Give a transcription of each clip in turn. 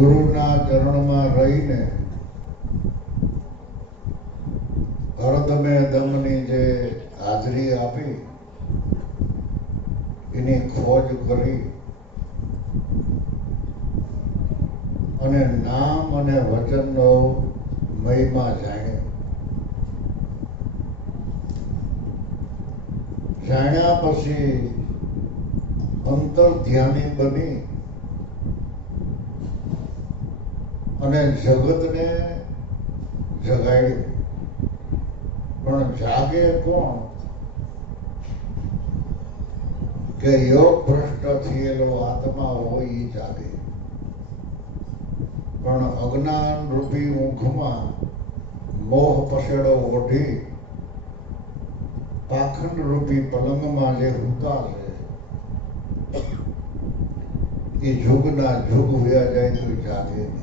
ગુરુના ચરણમાં રહીને હરદમે દમની જે હાજરી આપી એની ખોજ કરી અને નામ અને વચનનો મહિમા જાણ્યા પછી અંતર ધ્યાની બની અને જગતને જગાડ્યું. પણ જાગે કોણ? કે યોગ ભ્રષ્ટ થયેલો આત્મા હોય એ જાગે. પણ અજ્ઞાન રૂપી ઊંઘમાં મોહ પસેડો ઓઢી પાખંડ રૂપી પલંગમાં જે હુતા છે એ જુગના જુગ વ્યા જાય તો જાગે નહીં.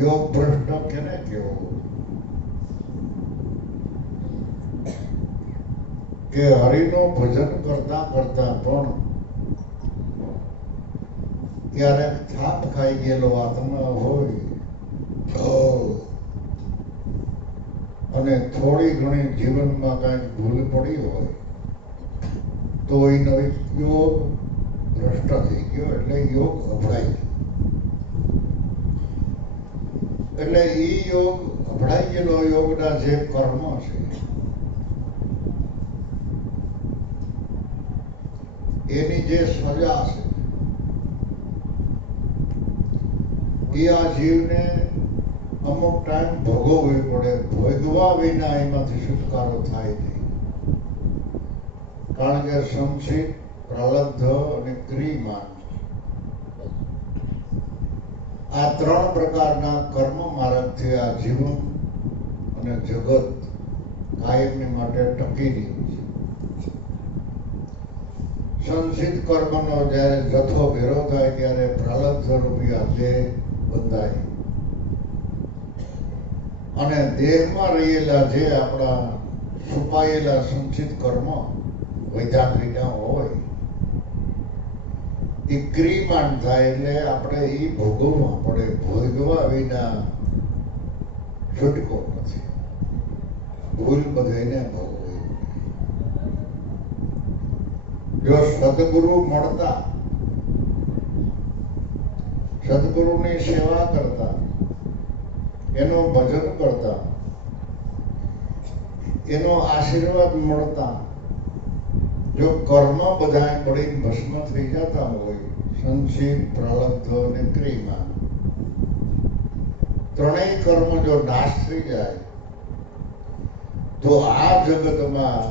યોગ ભ્રષ્ટ કેને કેવો? કે હરિનું ભજન કરતા કરતા પણ ક્યારેક થાપ ખાઈ ગયેલો આત્મા હોય અને થોડી ઘણી જીવનમાં કઈક ભૂલ પડી હોય તો એનો યોગ ભ્રષ્ટ થઈ ગયો, એટલે યોગ અભડાઈ ગયો. એટલે એ યોગ અભડાઈ ગયેલો યોગના જે કર્મ છે એની જે સજા છે એ આ જીવને અમુક ટાઈમ ભોગવવી પડે. ભોગવા વિના એમાંથી છુટકારો થાય નહીં. કારણ કે સંચિત, પ્રલબ્ધ અને ક્રિયમાન આ ત્રણ પ્રકારના કર્મ માર્ગથી આ જીવન અને જગત કાયમની માટે ટકી રહ્યું છે. સંચિત કર્મનો જ્યારે જથ્થો ભેરો થાય ત્યારે પ્રલબ્ધ રૂપિયા દેહ બંધાય અને દેહમાં રહેલા જે આપણા છુપાયેલા સંચિત કર્મ વૈધાનિકના હોય એ ક્રિયમાન થાય. એટલે આપણે એ ભોગવવા પડે. ભોગવા વિના છૂટકો નથી. ભૂલ બધાને ભોગવવી. જો સદગુરુ મળતા, સદગુરુની સેવા કરતા, એનો ભજન કરતા, એનો આશીર્વાદ મળતા જો કર્મ બધા પડી ભસ્મ થઈ જતા હોય, સંચિત, પ્રલબ્ધ અને ક્રિયમાન ત્રણેય કર્મ જો નાશ થઈ જાય તો આ જગતમાં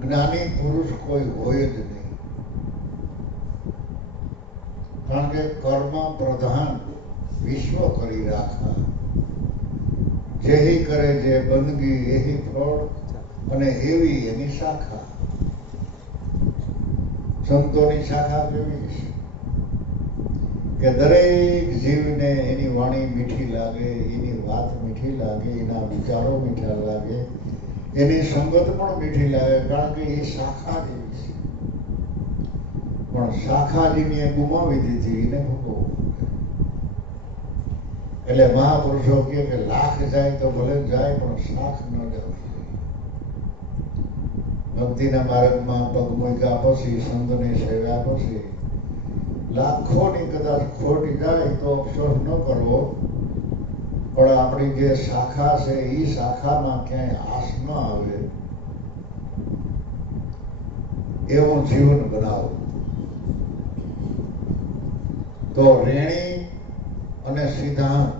જ્ઞાની પુરુષ કોઈ હોય જ નહીં. કારણ કે કર્મ પ્રધાન વિશ્વ કરી રાખા, જેહી કરે જે બંદગી એહી ફળ અને એવી એની શાખા. સંતોની શાખા કેવી છે કે દરેક જીવને એની વાણી મીઠી લાગે, એની વાત મીઠી લાગે, એના વિચારો મીઠા લાગે, એની સંગત પણ મીઠી લાગે. કારણ કે એ શાખા જેવી છે. પણ શાખા જેની ગુમાવી દીધી એને ભોગવવું. એટલે મહાપુરુષો કે લાખ જાય તો ભલે જાય પણ શાખ ન જવી. ભક્તિના માર્ગમાં પગ મૂક્યા પછી, સંતની સેવા પછી લાખોની કદાચ ખોટી જાય તો અફસોસ ન કરવો. પણ આપણી જે શાખા છે એ શાખામાં ક્યાંય આશ ન આવે એવું જીવન બનાવો. તો રેણી અને સિદ્ધાંત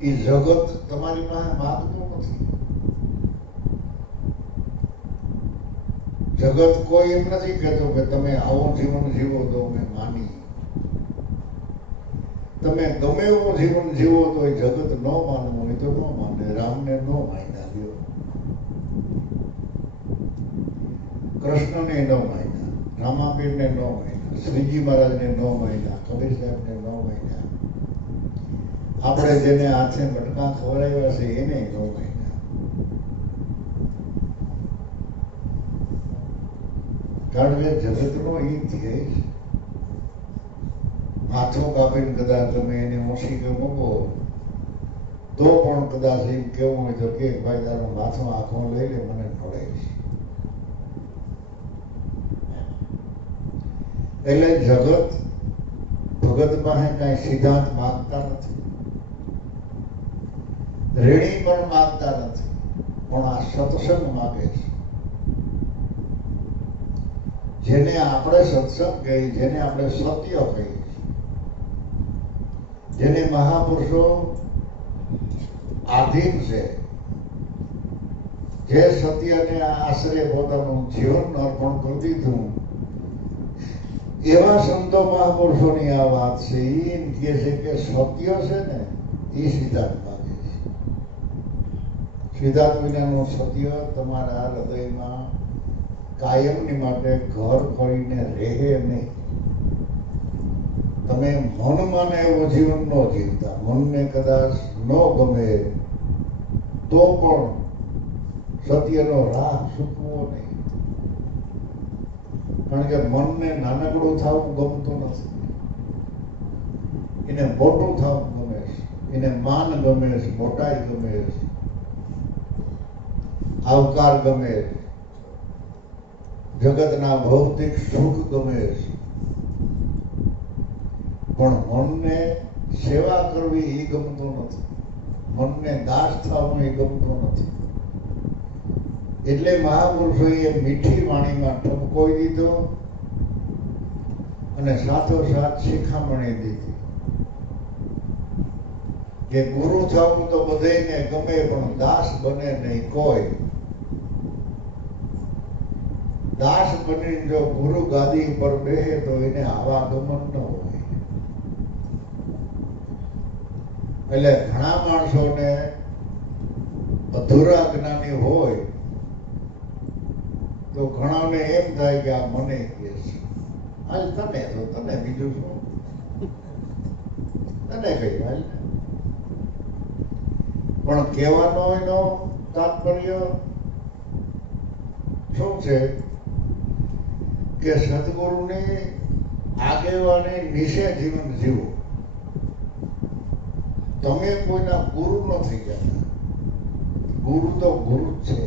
એ જગત તમારી પાસે માગતું નથી. જગત કોઈ એમ નથી કહેતો કે તમે આવું જીવન જીવો તો અમે માની. તમે ગમે એવું જીવન જીવો તો એ જગત ન માનવું હોય તો ન માને. રામને ન માન્યા લ્યો, કૃષ્ણને ન માન્યા, રામાપીરને ન માન્યા, શ્રીજી મહારાજને ન માન્યા, કબીર સાહેબને ન માન્યા, આપણે જેને હાથે મટકા ખવડાવ્યા છે એને ન માન્યા. કારણ કે જગતનો એ ધ્યેય છે માથું કાપીને કદાચ તમે એને ઓછી કે મૂકો તો પણ કદાચ એમ કેવું હોય તો કે ભાઈ તારું માથું આંખો લઈ લે, મને નડે છે. એટલે જગત ભગત પાસે કઈ સિદ્ધાંત માંગતા નથી, રેણી પણ માંગતા નથી, પણ આ સત્સંગ માંગે છે. જેને આપણે સત્સંગ કહીએ, જેને આપણે સત્ય કહીએ, જેને મહાપુરુષો આધીન છે, જે સત્યને આશરે પોતાનું જીવન અર્પણ કરી દીધું, એવા સંતો મહાપુરુષોની આ વાત છે. એમ કહે છે કે સત્ય છે ને એ સિદ્ધાંત માંગે છે. સિદ્ધાંત વિનાનું સત્ય તમારા હૃદયમાં કાયમની માટે ઘર કરીને રહે નહીં. તમે મનમાં એવો જીવન ન જીવતા, મનને કદાચ ન ગમે તો પણ સત્યનો રાહ ચૂકવો નહીં. કારણ કે મનને નાનકડું થવું ગમતું નથી, એને મોટું થવું ગમે છે, એને માન ગમે છે, મોટાઈ ગમે છે, આવકાર ગમે છે, જગતના ભૌતિક સુખ ગમે છે. પણ મનને સેવા કરવી એ ગમતું નથી, મનને દાસ થવું એ ગમતું નથી. એટલે મહાપુરુષોએ મીઠી વાણીમાં ઠપકોઈ દીધો અને સાથોસાથ શિખામણી દીધી કે ગુરુ થવું તો બધાને ગમે, પણ દાસ બને નહીં કોઈ. દાસ બની જો ગુરુ ગાદી ઉપર બેહે તો એને આવાગમન ન હોય. એટલે ઘણા માણસોને અધૂરા જ્ઞાની હોય તો ઘણાને એમ થાય કે આ મને કહે છે, હાલ તને તો તને બીજું શું, તને કઈ હાલ. પણ કહેવાનો એનો તાત્પર્ય શું છે કે સદગુરુની આગેવાની નીચે જીવન જીવો. તમે કોઈના ગુરુ નથી ગયા, ગુરુ તો ગુરુ જ છે.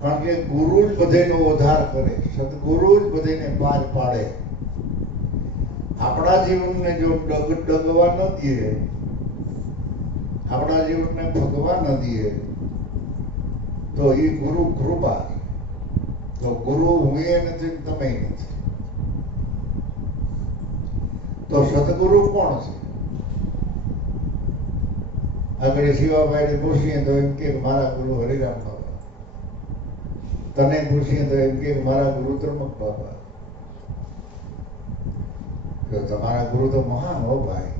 કારણ કે ગુરુ જ બધાનો ઉદ્ધાર કરે, સદગુરુ જ બધાને પાર પાડે. આપણા જીવનને જો ડગવા ન દે, આપણા જીવનને ભગવા ન દે તો એ ગુરુ કૃપા. તો ગુરુ હું એ નથી, તમે નથી. તો સદગુરુ કોણ છે? આગળ શિવાભાઈને પૂછીએ તો એમ કે મારા ગુરુ હરિરામ બાબા, તને પૂછીએ તો એમ કે મારા ગુરુ ત્રમક બાબા. તમારા ગુરુ તો મહાન હો ભાઈ,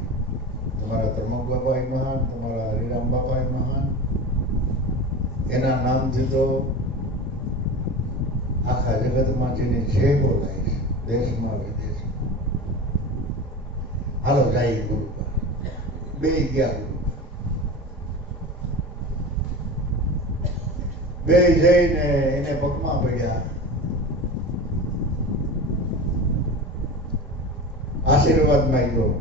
તમારા ત્રમક બાબા એ મહાન, તમારા હરિરામ બાબા એ મહાન. એના નામથી તો આખા જગતમાં જેની જય બોલાય છે, દેશમાં વિદેશમાં. હાલો જાય ગુરુ પર. બે ગયા ગુરુ, બે જઈને એને પગમાં પડ્યા, આશીર્વાદ માંગ્યો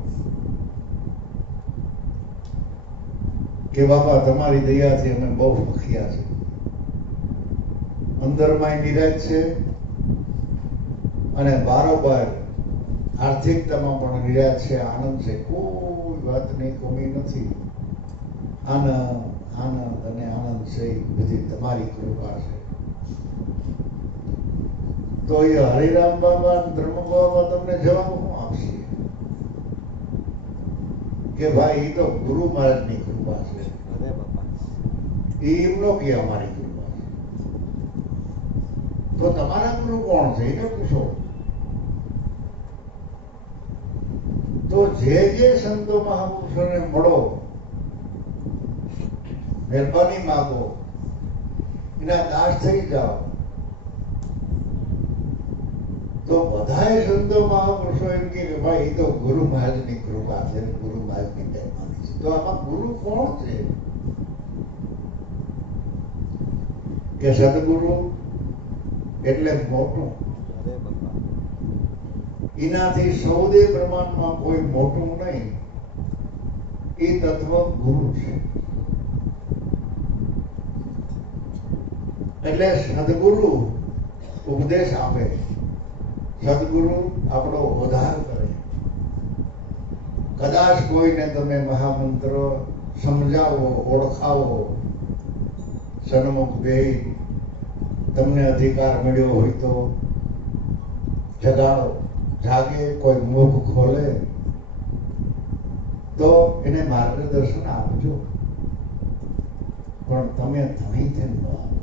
કે બાપા તમારી દયાથી અમે બહુ સુખિયા છે, અંદરમાં નિરાશ છે અને બારોબાર આર્થિકતામાં પણ નિરાશ છે, આનંદ છે, કોઈ વાતની કમી નથી. આનંદ આનંદ અને આનંદ છે, બધી તમારી કૃપા છે. તો એ હરિરામ બાબા ધર્મ બાબા તમને જવાબ શું આપશે કે ભાઈ એ તો ગુરુ મહારાજની કૃપા છે, એમ નો કે અમારી કૃપા છે. તો તમારા ગુરુ કોણ છે એને પૂછો. તો જે સંતો મહાપુરુષોને મળો, મહેરબાની માગો, એના દાસ થઈ જાઓ, તો બધાય સંતો મહાપુરુષો એમ કે ભાઈ એ તો ગુરુ મહારાજની કૃપા છે, ગુરુ મહારાજની મહેરબાની છે. તો આમાં ગુરુ કોણ છે? કે સદગુરુ એટલે મોટું, એનાથી સૌદે બ્રહ્માંડમાં કોઈ મોટું નહીં, એ તત્વ ગુરુ છે. એટલે સદગુરુ ઉપદેશ આપે, સદગુરુ આપણો ઉદ્ધાર કરે. કદાચ કોઈને તમે મહામંત્ર સમજાવો, ઓળખાવો, સન્મુખ બેહી તમને અધિકાર મળ્યો હોય તો જગાડો, જાગે, કોઈ મુખ ખોલે તો એને માર્ગદર્શન આપજો. પણ તમે ધણી થઈને ન આપો.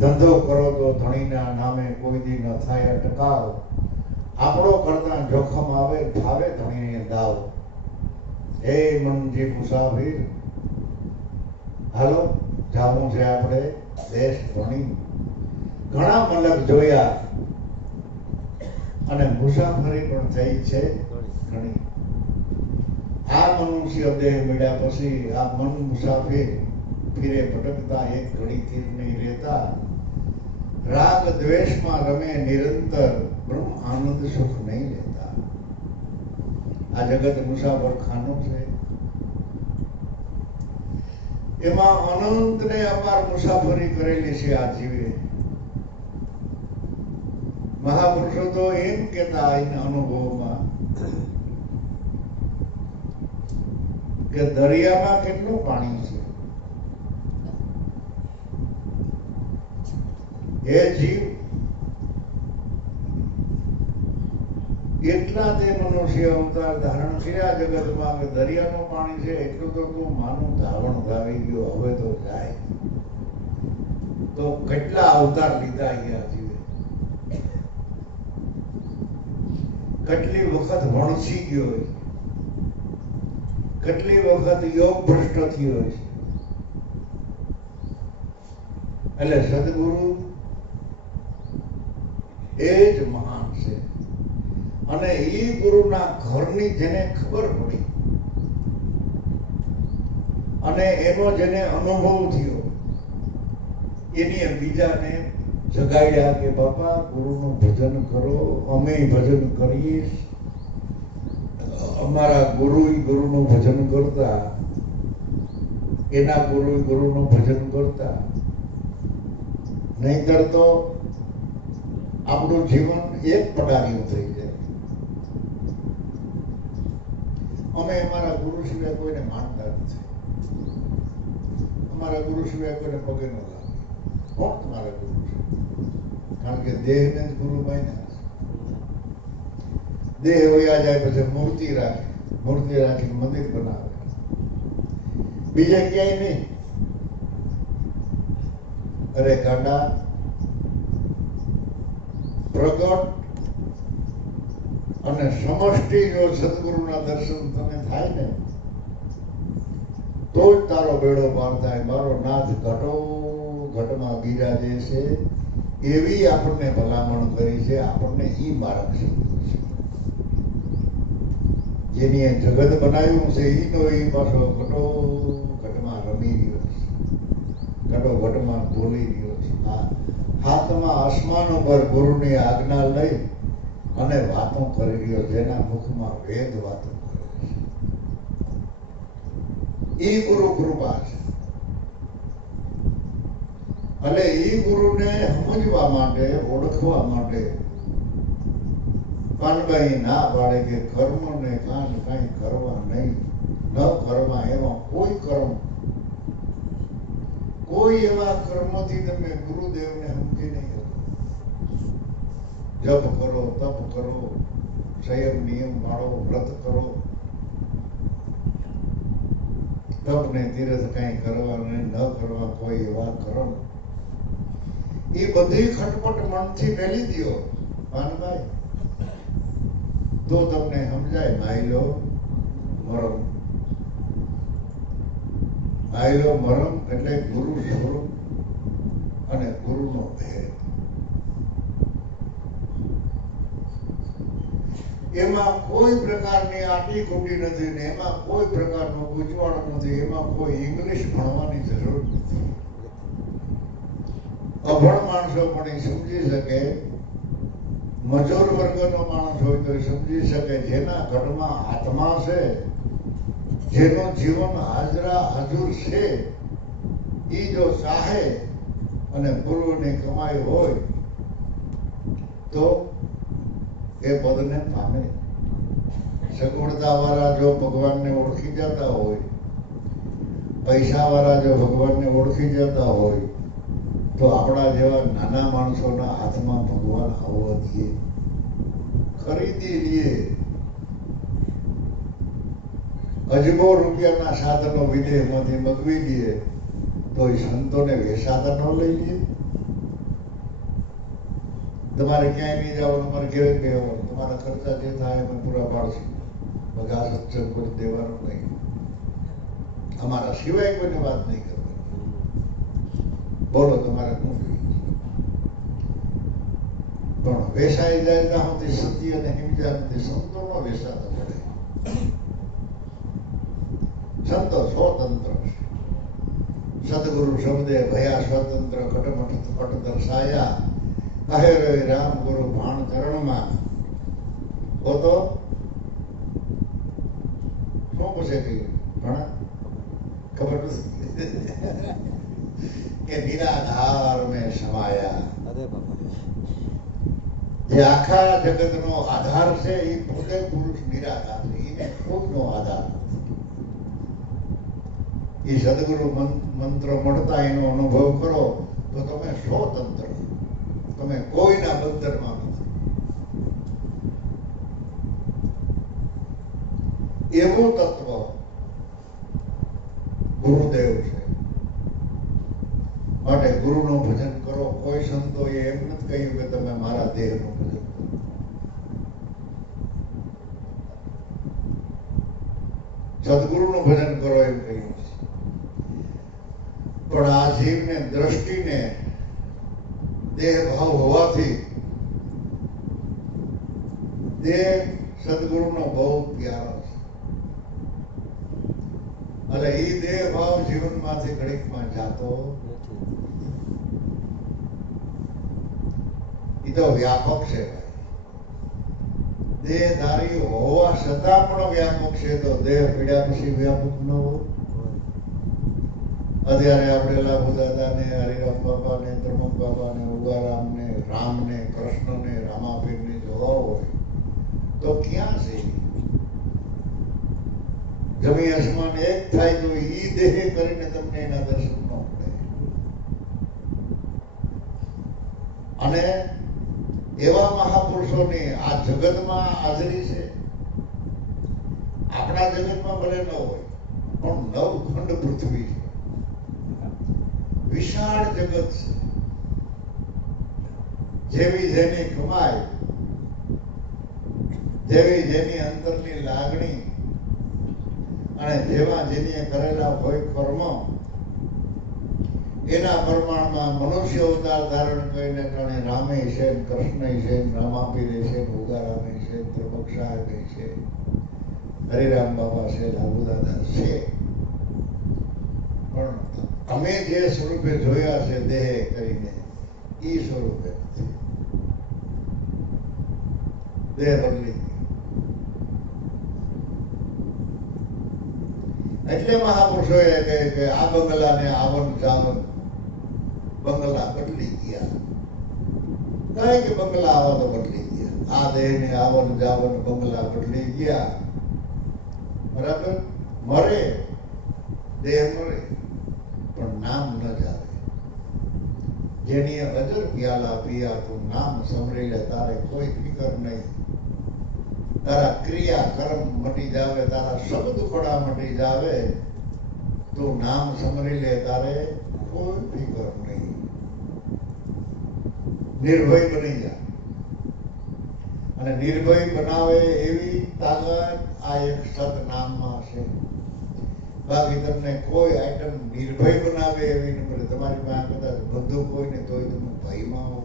ધંધો કરો તો ધણીના નામે કોઈ દી ન થાય અટકાવ. આપણો કરતા જોખમ આવે, ભાવે ધણીને દાવ. હે મનજી મુસાફિર, હાલો જાવું છે આપણે દેશ ભણી. ઘણા મલક જોયા અને મુસાફરી પણ થઈ છે ઘણી. આ મનુષ્ય દેહ મળ્યા પછી આ મન મુસાફિર ફીરે ભટકતા એક ઘડી તીર નહીં રહેતા. રાગ દ્વેષમાં રમે નિરંતર, બ્રહ્મ આનંદ સુખ નહીં લેતા. આ જગત મુસાફર ખાનું છે, એમાં અનંત ને અપાર મુસાફરી કરેલી છે આ જીવે. મહાપુરુષો તો એમ કેતા એના અનુભવમાં કે દરિયામાં કેટલું પાણી છે. એ જીવ એટલા તે મનુષ્ય અવતાર ધારણ કર્યા જગતમાં કે દરિયાનું પાણી છે એટલું તો તું માનું ધાવણ ધાવી ગયો, હવે તો જાય. તો કેટલા અવતાર લીધા અહીંયા જીવે, કેટલી વખત વણસી ગયો હોય, કેટલી વખત યોગ ભ્રષ્ટ થયો છે. એટલે સદગુરુ એ જ મહાન છે. અને એ ગુરુના ઘરની જેને ખબર પડી અને એનો જેને અનુભવ થયો, એની બીજાને જગાડ્યા કે બાપા ગુરુનું ભજન કરો, અમે ભજન કરીએ. અમારા ગુરુનું ભજન કરતા, એના ગુરુનું ભજન કરતા. નહીંતર તો આપણું જીવન એક પડાવ્યું થઈ જાય. અમે અમારા ગુરુ સિવાય કોઈને માનતા નથી. અમારા ગુરુ સિવાય કોઈને પગે ન લાગે. કોણ તમારા ગુરુ છે? કારણ કે દેહને જ ગુરુ માન્યા છે. દેહ વયા જાય પછી મૂર્તિ રાખે, મૂર્તિ રાખીને મંદિર બનાવે, બીજે ક્યાંય નહીં. અરે ગાંડા, પ્રગટ અને સમષ્ટિ જો સદગુરુના દર્શન તને થાય ને તો જ તારો બેડો પાર થાય. મારો નાથ ઘટો ઘટમાં બિરાજે છે એવી આપણને ભલામણ કરી છે. આપણને ઈ માર્ગ છે. જેની જગત બનાવ્યું છે ઈનો ઈ પાછો ઘટો ઘટમાં રમી રહ્યો છે, ઘટો ઘટમાં બોલી રહ્યો છે. હાથમાં આસમાન ઉપર ગુરુની આજ્ઞા લઈ અને વાતો કરી રહ્યો, જેના મુખમાં વેદ વાતો કરે છે. ઈ ગુરુ કૃપા છે. અને ઈ ગુરુને સમજવા માટે, ઓળખવા માટે કાનભાઈ ના પાડે કે કર્મ ને કાન કઈ કરવા નહીં, ન કરવા એવા કોઈ કર્મ, કોઈ એવા કર્મથી તમે ગુરુદેવને સમજી નહીં શકો. જપ કરો, તપ કરો, સંયમ નિયમ પાળો, વ્રત કરો, તપ ને તીરથ કઈ કરવા નહીં, ન કરવા કોઈ એવા કર્મ, એ બધી ખટપટ મનથી મેલી દો પાનભાઈ, તો તમને સમજાય માયલો મરમ. માયલો મરમ એટલે ગુરુ સ્વરૂપ અને ગુરુનો ભેદ. એમાં કોઈ પ્રકારની આટી ખોટી નથી ને એમાં કોઈ પ્રકારનો ગૂંચવાડો નથી. એમાં કોઈ ઇંગ્લિશ ભણવાની જરૂર નથી. અભણ માણસો પણ એ સમજી શકે મજૂર વર્ગનો માણસ હોય તો એ સમજી શકે જેના ઘરમાં આત્મા છે, જેનું જીવન હાજરા હજુર છે, એ જો ચાહે અને પૂર્વની કમાઈ હોય તો એ પદને પામે. સગવડતા વાળા જો ભગવાનને ઓળખી જતા હોય, પૈસા વાળા જો ભગવાનને ઓળખી જતા હોય, તો આપણા જેવા નાના માણસોના હાથમાં ભગવાન આવવા દે, ખરીદી લઈએ. અજબો રૂપિયાના સાધનો વિદેશમાંથી મગવી દઈએ તો એ સંતોને વેસાતા ન લઈ લઈએ. તમારે ક્યાંય નહીં જવાનું, તમારે ઘેર જ બેહવાનું, તમારા ખર્ચા જે થાય અમે પૂરા પાડશું, બધા સત્સંગ કોઈ દેવાનું નહીં, અમારા સિવાય કોઈને વાત નહીં કરવાની. બોલો તમારે શું જોઈએ? પણ વેસાઈ જાય ત્યાં સુધી સત્ય અને હિંસા નથી સંતોનો વેસાતો પડે. સંતો સ્વતંત્ર, સદગુરુ શબ્દે ભયા સ્વતંત્ર કટમઠ પટ દર્શાયા, કહે રવિ રામ ગુરુ ભાણ ચરણમાં. હો તો શું પૂછે કે ભણા ખબર નથી કે નિરાધાર મેં સમાયા. જે આખા જગતનો આધાર છે એ પોતે પુરુષ નિરાધાર છે, એને કોઈનો આધાર નથી. એ સદગુરુ મંત્ર મળતા એનો અનુભવ કરો તો તમે સ્વતંત્ર, તમે કોઈના બંધનમાં નથી. એવું તત્વ ગુરુદેવ છે. માટે ગુરુનું ભજન કરો. કોઈ સંતોએ એમ નથી કહ્યું કે તમે મારા દેહનું ભજન કરો. સદગુરુનું ભજન કરો એમ કહ્યું છે. પણ આ જીવને દ્રષ્ટિને દેહ ભાવ હોવાથી દેહ સદગુરુનો બહુ પ્યારો છે. એટલે એ દેહ ભાવ જીવનમાંથી ઘડીકમાં જાતો, એ તો વ્યાપક છે. દેહધારી હોવા છતાં પણ વ્યાપક છે, તો દેહ પીડ્યા પછી વ્યાપક ન હોય. અત્યારે આપણે લાભુ દાદા ને, હરિરામ બાબા ને, ત્રમક બાબા ને, ઉગારામ ને, રામ ને, કૃષ્ણ ને, રામાપીર ને જોવા હોય તો ક્યાં છે? જમી આસમાન એક થાય તો ઈ દેહ કરીને તમને એના દર્શન ન મળે. અને એવા મહાપુરુષોની આ જગતમાં હાજરી છે. આપણા જગતમાં ભલે ન હોય પણ નવખંડ પૃથ્વી છે, વિશાળ જગત છે. જેવી જેની કમાઈ, જેવી જેની અંતરની લાગણી અને જેવા જેની કરેલા હોય કર્મ, એના પ્રમાણમાં મનુષ્ય અવતાર ધારણ કરીને કારણે રામે છે, કૃષ્ણ છે, રામાપીર છે, ઉગારામે છે, ત્રમક સાહેબ છે, હરિરામ બાબા છે, લાભુ દાદા છે. પણ અમે જે સ્વરૂપે જોયા છે દેહ કરીને, એ સ્વરૂપે નથી. દેહ બદલી એટલે મહાપુરુષોએ કહે કે આ બંગલાને આવન જાવન બંગલા બદલી ગયા. કઈ કે બંગલા આવા તો બદલી ગયા, આ દેહને આવન જાવન બંગલા બદલી ગયા. બરાબર? મરે દેહ મરે પણ નામ ન જાવે. જેની અજર પ્યાલા પિયા તું નામ સમરી લે, તારે કોઈ ફિકર નહીં. તારા ક્રિયા કર્મ મટી જાવે, તારા શબ્દ ખોડા મટી જાવે, તું નામ સમરી લે, તારે કોઈ ફિકર નહીં. નિર્ભય બની જા. અને નિર્ભય બનાવે એવી તાકાત આ એક સત નામમાં છે. બાકી તમને કોઈ આઈટમ નિર્ભય બનાવે એવી ન મળે. તમારી પાસે કદાચ બંદૂક હોય ને તોય તમે ભયમાં હો,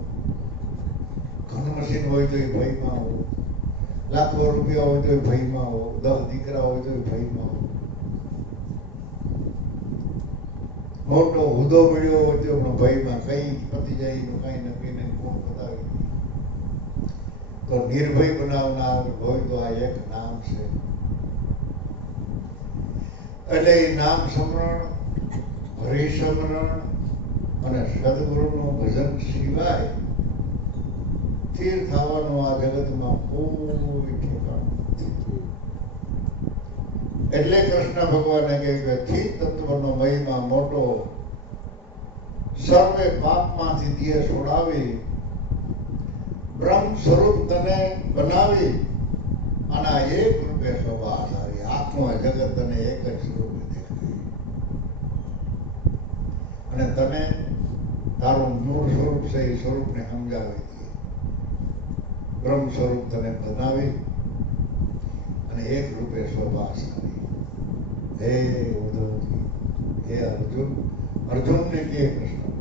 ઘન મશીન હોય તો એ ભયમાં હો, લાખો રૂપિયા હોય તો ભયમાં હો, 10 દીકરા હોય તો ભયમાં હો, મોટો હુદો મળ્યો હોય તો ભયમાં. કઈ પતી જાય એનું કઈ નક્કી નહીં, કોણ પતાવી. તો નિર્ભય બનાવનાર હોય તો આ એક નામ છે. એટલે એ નામ સ્મરણ, હરિસ્મરણ અને સદગુરુનું ભજન સિવાય સ્થિર થવાનું આ જગતમાં કોઈ ઠેકાણું નથી. એટલે કૃષ્ણ ભગવાને કહ્યું કે ચિત્ત તત્વનો મહિમા મોટો, સર્વે પાપમાંથી દિયે છોડાવી, બ્રહ્મ સ્વરૂપ તને બનાવી, અને આ એક રૂપે શોભા આધારી. આખું જગત તને એક જ સ્વરૂપે દેખાય, અને તને તારું મૂળ સ્વરૂપ છે એ સ્વરૂપને સમજાવી દે. બ્રહ્મ સ્વરૂપ તને બનાવી અને એક રૂપે શોભા આધારી. હે ઉદ્ધવજી, હે અર્જુન, અર્જુનને કહે કૃષ્ણ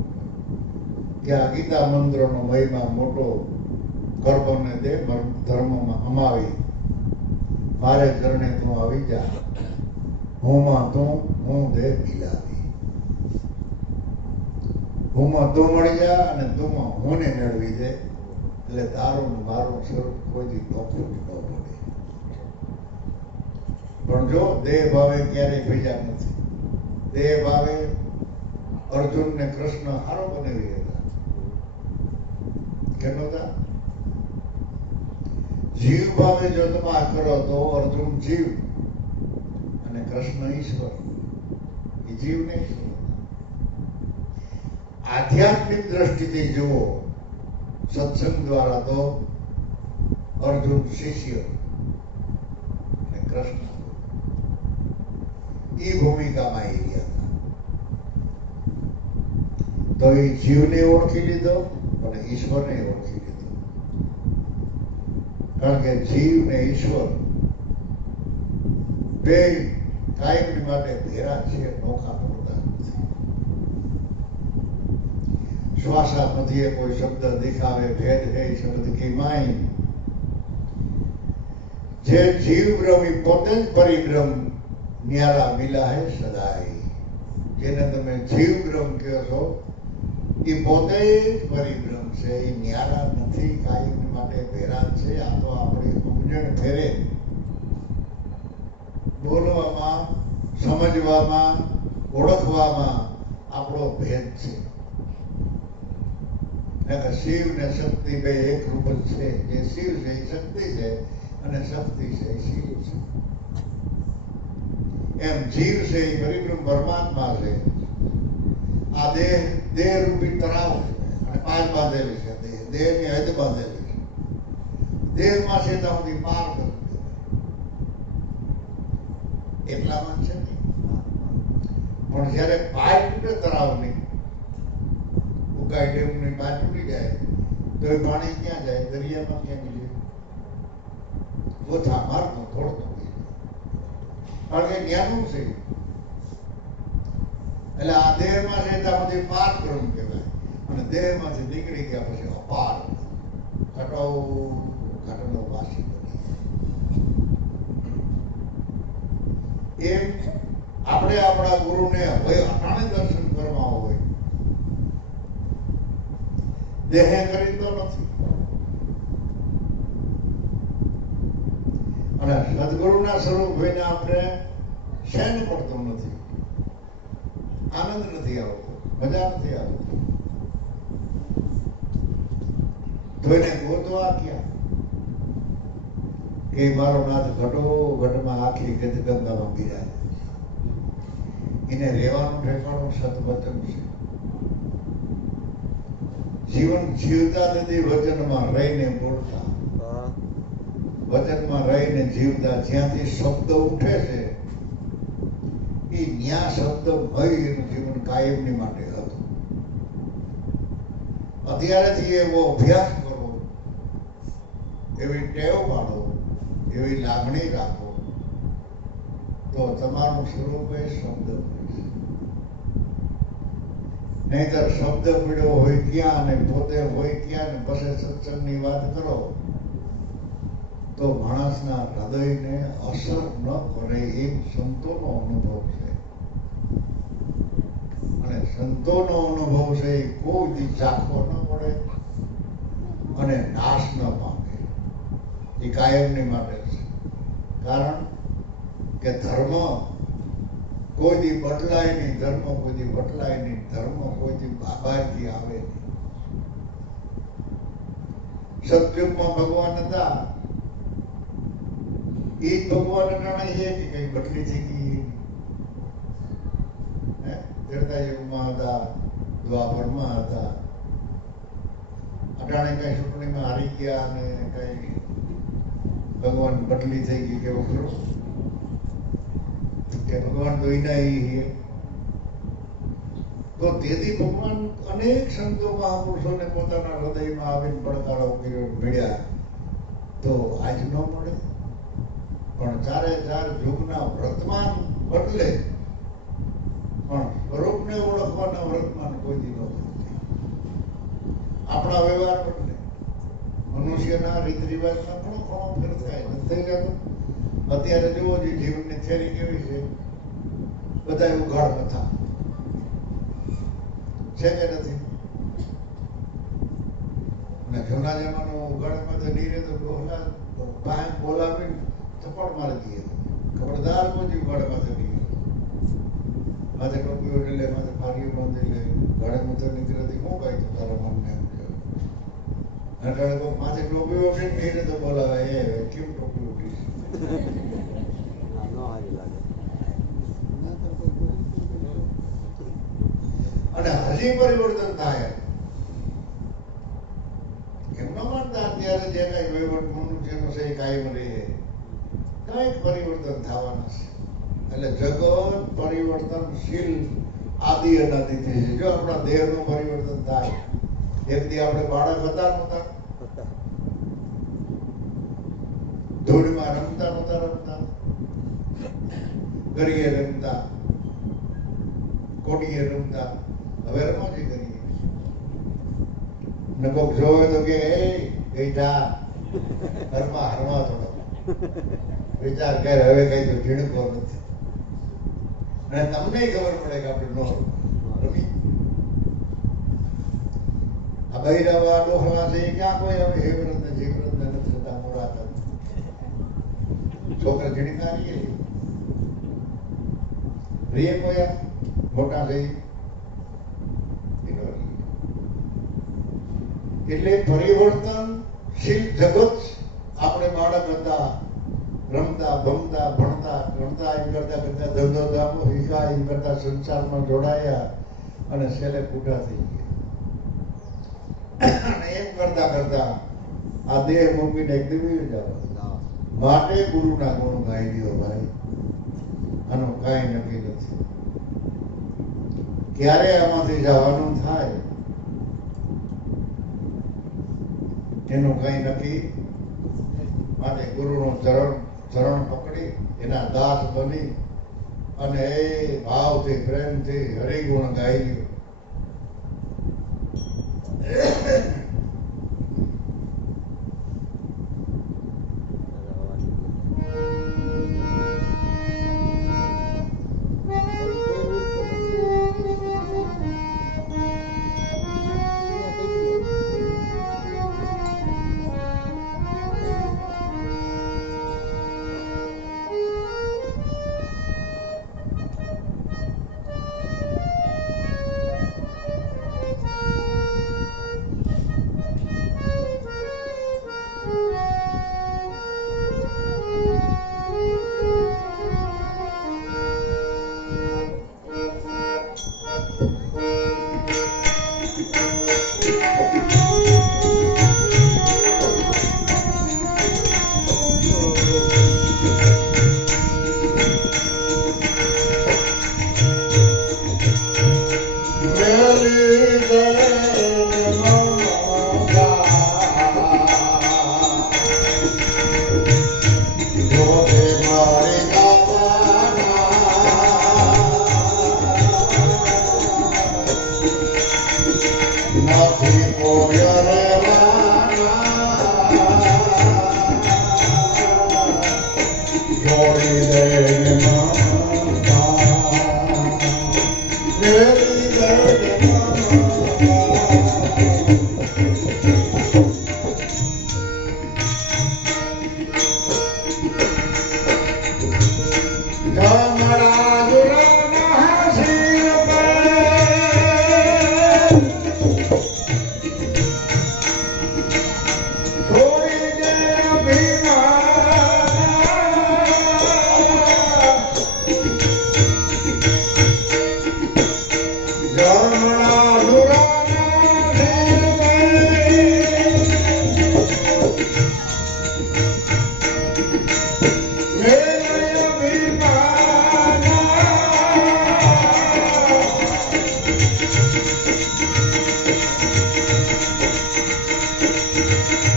કે આ ગીતા મંત્રનો મહિમા મોટો, કર્મને દે ધર્મમાં અમાવી, મારે ચરણે તું આવી જા, હુંમાં તું, હું દે મિલાવી. હુંમાં તું મળી જા અને તુંમાં હુંને મેળવી દે, એટલે તારું મારું સ્વરૂપ કોઈથી તોફું ન પડે. પણ જો દેહ ભાવે ક્યારેય ભેજા નથી. દેહ ભાવે અર્જુન ને કૃષ્ણ હારો બનાવી હતા કે નહોતા? જીવ ભાવે જો તમે આ કરો તો અર્જુન જીવ અને કૃષ્ણ ઈશ્વર. એ જીવ ને ઈશ્વર. આધ્યાત્મિક દ્રષ્ટિથી જુઓ સત્સંગ દ્વારા તો અર્જુન શિષ્ય અને કૃષ્ણ એ ભૂમિકામાં આવી ગયા હતા. તો એ જીવને ઓળખી લીધો અને ઈશ્વરને ઓળખી લીધો. કારણ કે જીવ ને ઈશ્વર બે કાયમની માટે ભેરા છે, નોખા પડતા નથી. શ્વાસા મધ્યે કોઈ શબ્દ દેખાવે, ભેદ હે શબ્દ કી માઈ. જે જીવ બ્રહ્મ પોતે જ પરિબ્રહ્મ, ન્યારા મિલા હે સદાય. જેને તમે જીવ બ્રહ્મ કહો છો એ પોતે જ પરિબ્રહ્મ છે. એ ન્યારા નથી, કાયમ માટે ભેરા છે. આ તો આપણી સમજણ ફેરે બોલવામાં, સમજવામાં, ઓળખવામાં આપણો ભેદ છે. શિવ ને શક્તિ બે એક રૂપ જ છે. જે શિવ છે એ શક્તિ છે અને શક્તિ છે એ શિવ છે. એમ જીવ છે એ પરિબ્રહ્મ પરમાત્મા છે. આ દેહ રૂપી તરાવ છે અને પાંચ બાંધેલી છે. દેહની હદ બાંધેલી છે. દેહમાં છે ત્યાં સુધી પાર કરવું એટલામાં છે ને. પણ જયારે પાય તૂટે તરાવની, ઉકાઈ ડેમની પાય તૂટી જાય તો એ પાણી ક્યાં જાય? દરિયામાં ક્યાં જાય? ઓછા મારતો થોડતો, કારણ કે જ્ઞાનું છે. એટલે આ દેહમાં છે ત્યાં સુધી પાર બ્રહ્મ કહેવાય, અને દેહમાંથી નીકળી ગયા પછી અપાર ઘટનો વાસી બની. એમ આપણે આપણા ગુરુને હવે અટાણે દર્શન કરવા હોય, દેહે કરી તો નથી. અને સદગુરુના સ્વરૂપ હોઈને આપણે શેન પડતો નથી, આનંદ નથી આવતો, મજા નથી આવતી. તો એને ગોતવા ક્યાં? કે મારો નાથ ઘટો ઘટમાં આખી ગંગામાં બિરાજે. એને રહેવાનું ઠેકાણું સતવચન છે. જીવન જીવતા નથી વચનમાં રહીને બોલતા, વચનમાં રહીને જીવતા. જ્યાંથી શબ્દ ઉઠે છે એ ન્યા શબ્દ ભય એનું જીવન કાયમની માટે હતું. અત્યારેથી એવો અભ્યાસ કરો, એવી ટેવ પાડો, એવી લાગણી રાખો, તો તમારું સ્વરૂપ એ શબ્દ પડશે. નહીંતર શબ્દ પીડ્યો હોય ક્યાં અને પોતે હોય ક્યાં ને પછી સત્સંગની વાત કરો તો માણસના હૃદયને અસર ન કરે. એક સંતોનો અનુભવ છે, અને સંતોનો અનુભવ છે એ કોઈ દી ચાખવો ન પડે અને નાશ ન પામે. એ કાયમની માટે છે. કારણ કે ધર્મ કોઈ દી બદલાય નહીં, ધર્મ કોઈ દી બદલાય નહીં, ધર્મ કોઈ દી બહારથી આવે નહીં. સતયુગમાં ભગવાન હતા, એ ભગવાન અટાણે છે કે કઈ બદલી થઈ ગઈ. ત્રેતા યુગમાં હતા, દ્વાપરમાં હતા, અટાણે કઈ ચૂંટણીમાં હારી ગયા અને કઈ ભગવાન બદલી થઈ ગઈ કેવું ખરું કે ભગવાન તો એના છે. તો તેથી ભગવાન અનેક સંતો મહાપુરુષોને પોતાના હૃદયમાં આવીને પડકારો મળ્યા, તો આજ ન મળે. પણ ચારે ચાર યુગના વર્તમાન બદલે પણ સ્વરૂપને ઓળખવાના વર્તમાન કોઈ દી ન બદલે. આપણા વ્યવહાર બદલે, મનુષ્યના રીત રિવાજમાં ઘણો ફેર થાય, નથી થઈ જતો. અત્યારે જુઓ જે જીવનની થેરી કેવી છે, બધા ઉઘાડ કથા છે કે નથી? અને જૂના જમાનો ઉઘાડમાં તો નહીં રહે તો ડોહલા બહાર બોલાવીને થપ્પડ મારી દઈએ. ખબરદાર કોઈ ઉઘાડમાં તો નહીં. માથે ટોપીઓ લે, માથે ફારીઓ બાંધી લે, ગાડામાં તો નીકળતી શું કહી તો તારા મનને એમ છે. અટાણે કોઈ માથે ટોપીઓ ઉઠીને નહીં રહે તો બોલાવે, એ કેમ ટોપી ઉઠી છે. અને હજી પરિવર્તન થાય એમ ન માનતા. અત્યારે જે કઈ વહીવટ મનુષ્યનો છે એ કાયમ રહે, કઈક પરિવર્તન થવાના છે. એટલે જગત પરિવર્તનશીલ આદિ અનાદિથી છે. જો આપણા દેહનું પરિવર્તન થાય, એકથી આપણે બાળક હતા નહોતા, ધૂળમાં રમતા, ગરીએ રમતા, કોડીએ રમતા, હવે રમોજી કરીએ. ને કોક જોવે તો કે એ જા ઘરમાં હરવા થોડો વિચાર કર, હવે કઈ તો ઝીણકો નથી. અને તમને ખબર પડે કે આપણે નો રમી. આ બૈરાવા ડોહલા છે ક્યાં કોઈ હવે હે વ્રત ને જીવ વ્રત ને નથી થતા મોડા કર. છોકરા ઝીણકા રીએ કોઈ મોટા થઈ. એટલે પરિવર્તનશીલ જગત. આપણે બાળક હતા, રમતા ભમતા ભણતા ગણતા, એમ કરતા કરતા ધંધો ધામો શીખા, એમ કરતા સંસારમાં જોડાયા અને છેલ્લે પૂઠા થઈ ગયા. અને એમ કરતા કરતા આ દેહ મૂકીને એક દિવ્ય જાવ. માટે ગુરુના ગુણ ગાઈ દો ભાઈ, આનું કાંઈ નક્કી નથી. ક્યારે આમાંથી જવાનું થાય એનું કઈ નક્કી. માટે ગુરુનું ચરણ પકડી એના દાસ બની અને એ ભાવથી પ્રેમથી હરિગુણ ગાઈ લ્યો.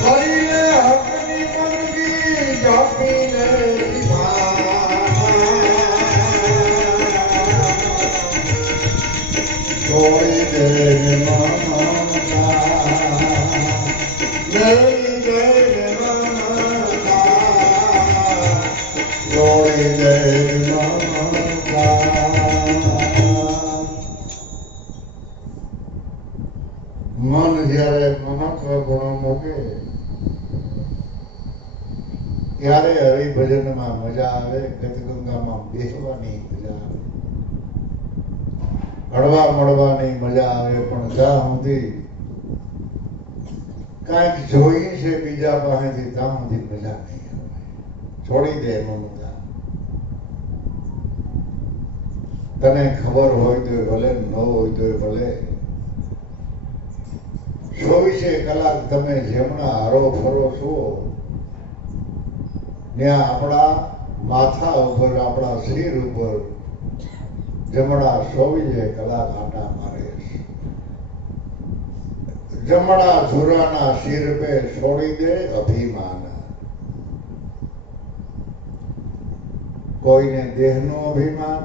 કરીને હકની બંદગી જાપીને છોડી દે મન જ્યારે મહત્વ ગુણો મૂકે ત્યારે હરિભજનમાં મજા આવે, ગતગંગામાં બેસવાની મજા આવે, હળવા મળવાની મજા આવે. પણ જ્યાં સુધી કાંઈક જોઈએ છે બીજા પાસેથી ત્યાં સુધી મજા નહીં આવે. છોડી દે મમતા. તને ખબર હોય તો ભલે, ન હોય તો ભલે. 24 કલાક તમે જેમણા હરો ફરો છો ત્યાં આપણા માથા ઉપર, આપણા શરીર ઉપર જમણા 24 કલાક આટા મારે. જમણા ઝુરાના શિર પે છોડી દે અભિમાન. કોઈને દેહનો અભિમાન,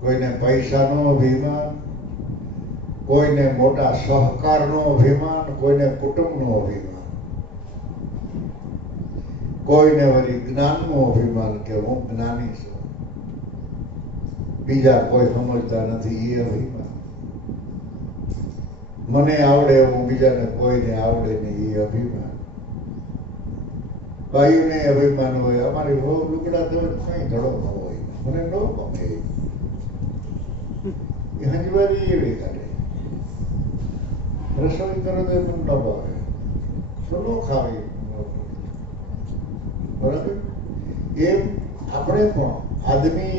કોઈને પૈસાનો અભિમાન, કોઈને મોટા સહકારનો અભિમાન, કોઈને કુટુંબનો અભિમાન, કોઈને વળી જ્ઞાનનો અભિમાન કે હું જ્ઞાની છું, બીજા કોઈ સમજતા નથી એ અભિમાન. મને આવડે હું બીજાને કોઈને આવડે નહીં એ અભિમાન. ભાઈઓને અભિમાન હોય અમારી બહુ લુગડા તો કઈ ધડો ન હોય, મને ન ગમે એ હંજવારી એવી કાઢે. રસોઈ કરો તો એમ ન ભાવે, ચલો ખાવી બરાબર. એમ આપણે પણ આદમી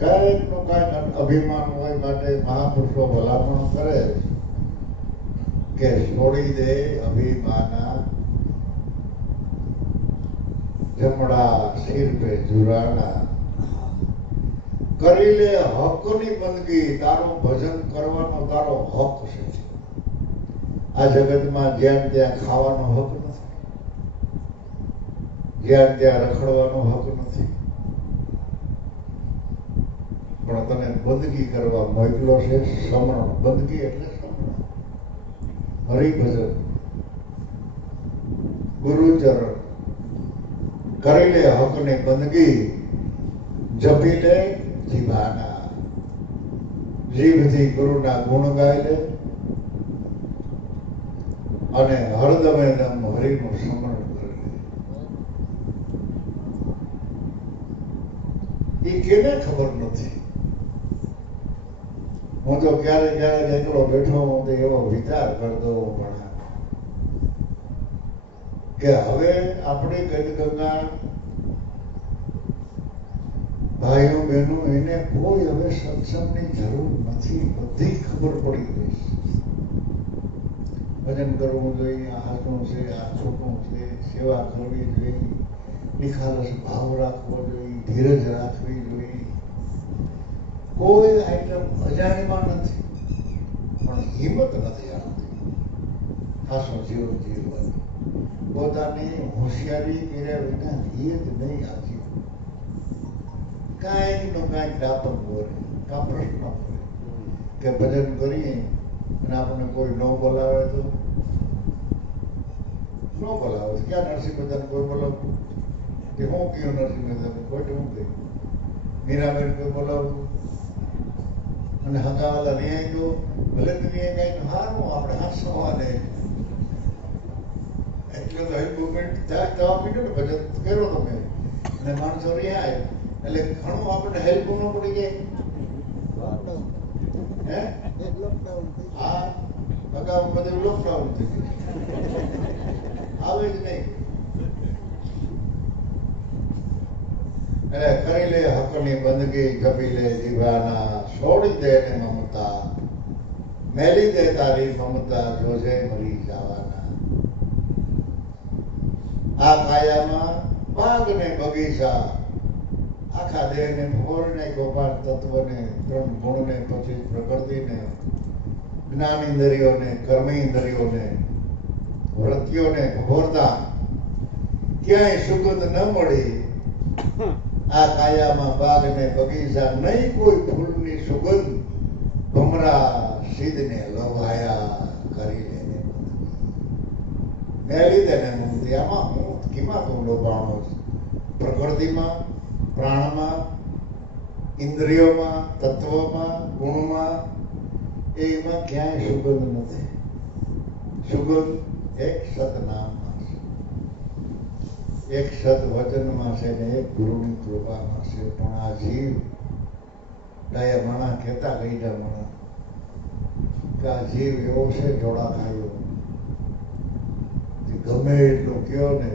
ક્યારેક નો કાંઈક અભિમાન હોય માટે મહાપુરુષો ભલામણ કરે કે છોડી દે અભિમાના, જમણા શિર પે ઝુરાના. કરી લે હકની બંદગી. તારો ભજન કરવાનો તારો હક છે. આ જગતમાં જ્યાં ત્યાં ખાવાનો હક નથી, જ્યાં ત્યાં રખડવાનો હક નથી, પણ તને બંદગી કરવા મોકલો છે. સમણ બંદગી એટલે સમણ, હરિભજન, ગુરુચરણ. કરી લે હકની બંદગી, જપી લે જીભાના. જીભથી ગુરુના ગુણ ગાઈ લે અને હરદમે દમ હરિનું સ્મરણ કરી લે. એ કેને ખબર નથી. હું તો ક્યારેક ક્યારેક એકલો બેઠો હું તો એવો વિચાર કરતો પણ કે હવે આપણી ગદગંગા ભાઈઓ બહેનો એને કોઈ હવે સત્સંગની જરૂર નથી. બધી ખબર પડી ગઈ છે. ભજન કરવું જોઈએ, આ હાથું છે, આ ખોટું છે, સેવા કરવી જોઈએ, નિખાલસ ભાવ રાખવો જોઈએ, ધીરજ રાખવી જોઈએ. કોઈ આઈટમ અજાણ્યમાં નથી, પણ હિંમત નથી આવતી ખાસું જીવન જીવવાની. પોતાની હોશિયારી કર્યા વિના એ જ નહીં આવતી. કાંઈક નો કાંઈક ડાપણ કરે, કા પ્રશ્ન કરે કે ભજન કરીએ અને આપણને કોઈ ન બોલાવે તો ન બોલાવે. ક્યાં નરસિંહ બધાને કોઈ બોલાવતું કે હું કયો નરસિંહ બધાને કોઈ હું કહ્યું મીરાબેન કોઈ બોલાવતું અને હકાવાલા ન્યાય તો ભલે તો ન્યાય કઈ હારું આપણે હાસવા દે એટલે તો હેલ્પ મુવમેન્ટ ત્યાં જવા પીડ્યો ને ભજન કર્યો તમે અને માણસો રહ્યા એટલે ઘણું આપણને હેલ્પ ન પડી જાય. હે હા અગાઉ બધું લોકડાઉન થઈ ગયું, આવે જ નહીં. એટલે કરી લે હકની બંદગી, જપી લે જીવાના. છોડી દે ને મમતા, મેલી દે તારી મમતા, જોજે મરી જવાના. આ કાયામાં બાગ ને બગીચા, આખા દેહને ફોરને ગોપાલ તત્વને, 3 ગુણને, પછી પ્રકૃતિને, જ્ઞાન ઇન્દ્રિયોને, કર્મ ઇન્દ્રિયોને વ્રતીઓને ભોરતા ક્યાંય સુગંધ ન મળી. આ કાયામાં બાગ ને બગીચા નહીં કોઈ ફૂલની સુગંધ ભમરા સિદ્ધને લોભાયા કરી લેને મેલી દેને મૂર્તિ. આમાં હું કીમાં તું લોભાણો છું? પ્રકૃતિમાં, પ્રાણમાં, ઇન્દ્રિયોમાં, તત્વમાં, ગુણમાં, એમાં ક્યાંય સુગંધ નથી. સુગંધ એક સતનામમાં છે, એક સત વચનમાં છે ને એક ગુરુની કૃપામાં છે. પણ આ જીવ ડાયા માણા કહેતા ગઈડા માણા કે આ જીવ એવો છે જોડા ખાયો, ગમે એટલું કયો ને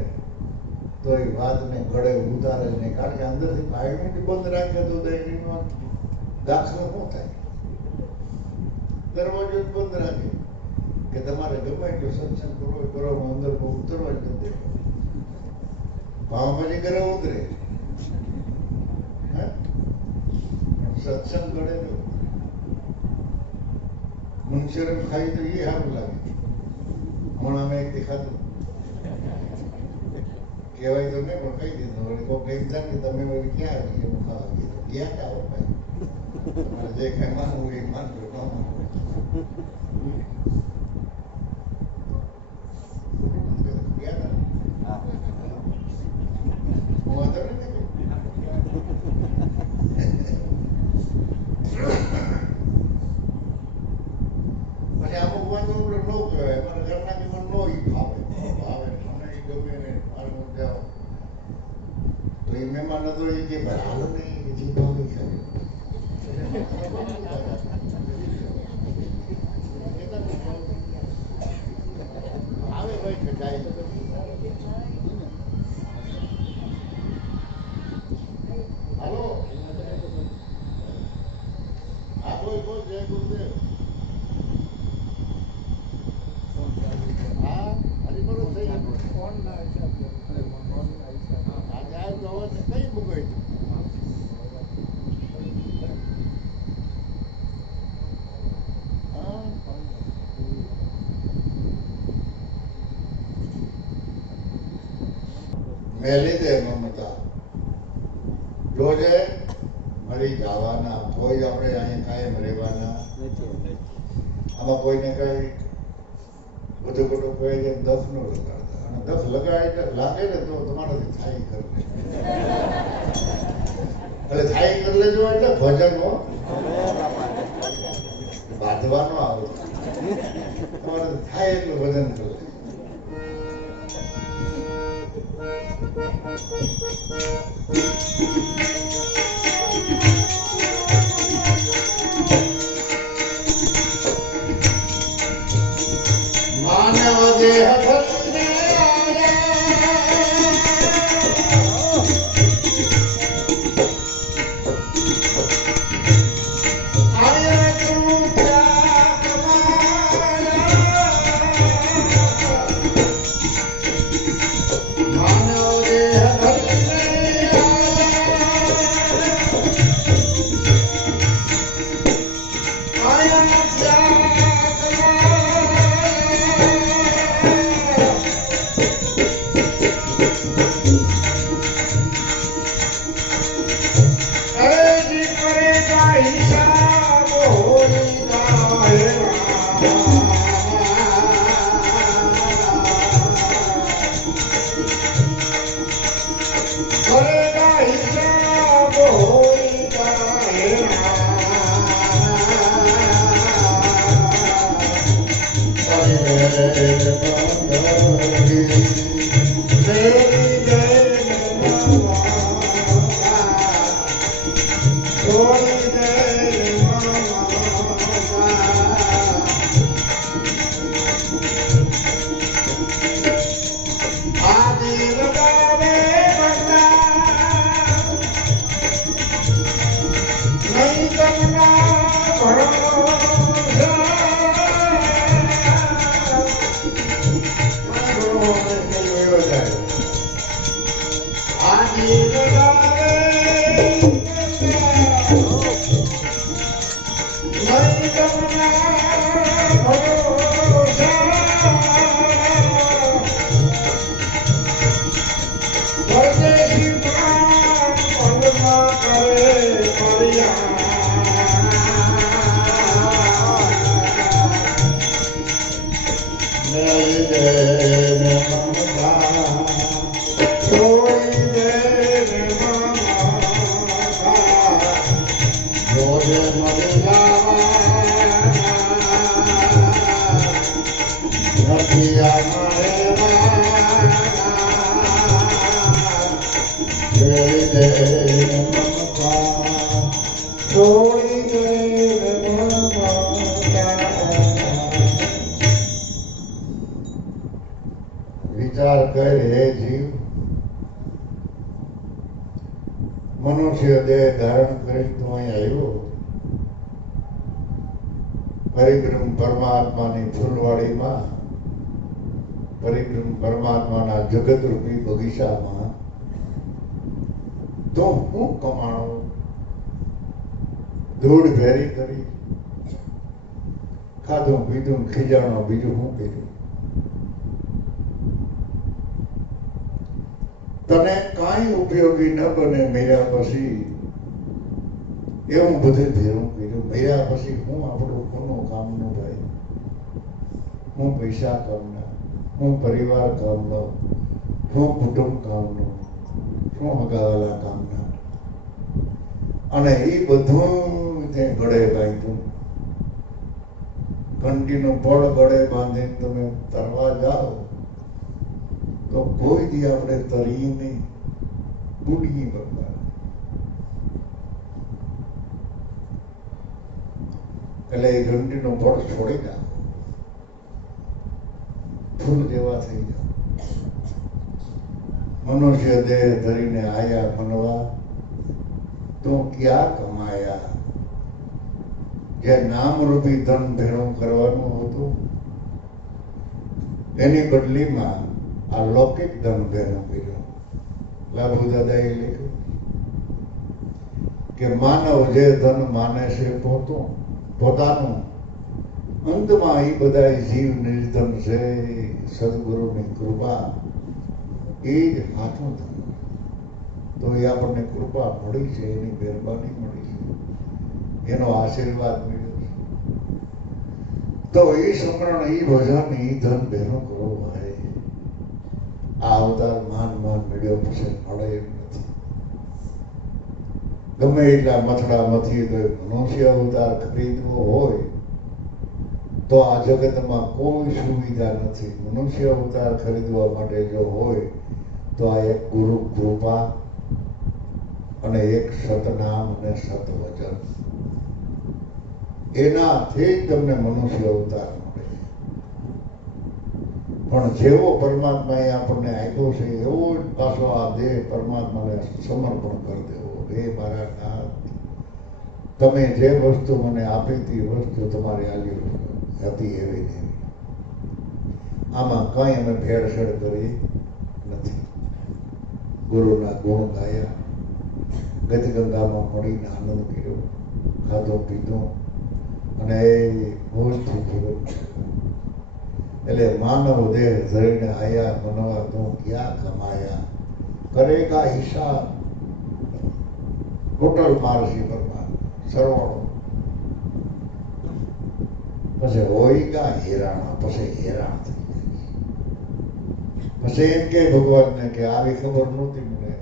તો એ વાતને ગળે ઉતારે જ નહીં. કારણ કે અંદરથી 5 મિનિટ બંધ રાખે તો દૈનિકમાં દાખલો શું થાય? દરવાજો જ બંધ રાખે કે તમારે ગમે એટલું સત્સંગ કરો અંદર બહુ ઉતરવા જ નથી. ભાવમાં ઘરે ઉતરે સત્સંગ ગળે ને મંચુરિયન ખાઈ તો એ સારું લાગે. હમણાં મેં એક દેખાતું કહેવાય તો નહીં પણ કહી દીધું. વળી કોઈ એમ થાય કે તમે વળી ક્યાં આવી એવું ખાવા કીધું ક્યાં આવો ભાઈ તમારે જે કઈ માનવું એ માનવું ન માનવું. પછી અમુક વાતો આપણે ન કહેવાય. મારા ઘરના કે મને નો ઈ ભાવે ભાવે મને ઈ ગમે ને મારું જાઓ તો એ મહેમાન હતો એ કે ભાઈ હાલો ને જે ભાવે ખાય આવે ભાઈ કે જાય હાલો આ કોઈ જય ગુરુદેવ. મેલી દે મમતા જોજે મરી જવાના. કોઈ આપણે અહીંયા કાયમ રહેવાના. આમાં કોઈને કઈ બધું બધું કહે છે દફ ન લગાડતા. અને દફ લગાડે લાગે ને તો તમારાથી થાય કરી એટલે થાય કરી લેજો. એટલે ભજનનો બાંધવાનો આવે તમારે થાય એટલું ભજન કરે. માનવ દેહ વિચાર કરે હે જીવ, મનુષ્ય દેહ ધારણ કરી તું અહીં આવ્યો, પરિબ્રહ્મ પરમાત્માની ફૂલવાડીમાં, પરિબ્રહ્મ પરમાત્માના જગતરૂપી બગીચામાં તો હું કમાણો ધૂળ ભેરી કરી, ખાધું પીધું ખીજાણો, બીજું હું કર્યું? તને કાંઈ ઉપયોગી ન બને મર્યા પછી એવું બધું ભેરું કર્યું. મર્યા પછી હું આપણું કોનું કામનું ભાઈ? હું પૈસા કામના, હું પરિવાર કામનો, હું કુટુંબ કામનો, શું હગાવાલા કામના, અને એ બધું તે ગળે બાંધ્યું. ઘંટીનું પડ ગળે બાંધીને તમે તરવા જાઓ તો કોઈ દી આપણે તરીએ નહીં, બુડીએ બરબાદ. એટલે એ ઘંટીનું પડ છોડી નાખો, ફૂલ જેવા થઈ જાઓ. મનુષ્ય દેહ ધરીને આયા મનવા તો ક્યાં કમાયા? જે નામરૂપી ધન ભેળું કરવાનું હતું એની બદલીમાં આ લૌકિક ધન ભેળું કર્યું. લાભુ દાદાએ લખ્યું કે માનવ જે ધન માને છે પોતાનું, અંતમાં એ બધા જીવ નિર્ધન છે. સદગુરુની કૃપા એ જ સાચું ધન. તો એ આપણને કૃપા મળી છે, એની મહેરબાની મળી છે, એનો આશીર્વાદ મળ્યો છે. તો એ સમરણ, એ ભજન, એ ધન ભેરું કરો ભાઈ. આ અવતાર માન મળ્યો પછી મળે એમ નથી. ગમે એટલા મથડા મથી તો મનુષ્ય અવતાર ખરીદવો હોય તો આ જગતમાં કોઈ સુવિધા નથી. મનુષ્ય અવતાર ખરીદવા માટે જો હોય તો આ એક ગુરુ કૃપા અને એક સતનામ અને સતવચન, એનાથી જ તમને મનુષ્ય અવતાર મળે. પણ જેવો પરમાત્માએ આપણને આપ્યો છે એવો જ પાછો આ દેહ પરમાત્માને સમર્પણ કરી દેવો. હે મારા નાથ, તમે જે વસ્તુ મને આપી હતી વસ્તુ તમારી આલી હતી એવી ને એવી. આમાં કઈ અમે ભેળસેળ કરી નથી. ગુરુના ગુણ ગાયા, ગતગંગામાં મળીને આનંદ કર્યો, ખાધો પીધો અને એ મોજથી જીવન. એટલે માનવ દેહ ધરીને આયા મનવા તો ક્યાં કમાયા? કરેગા હિસાબ ટોટલ મારસી પરમાત્મા સરવાળો. પછી હોઈગા હેરાણા, પછી હેરાણ થઈ જાય. પછી એમ કે ભગવાનને કે આવી ખબર નહોતી મને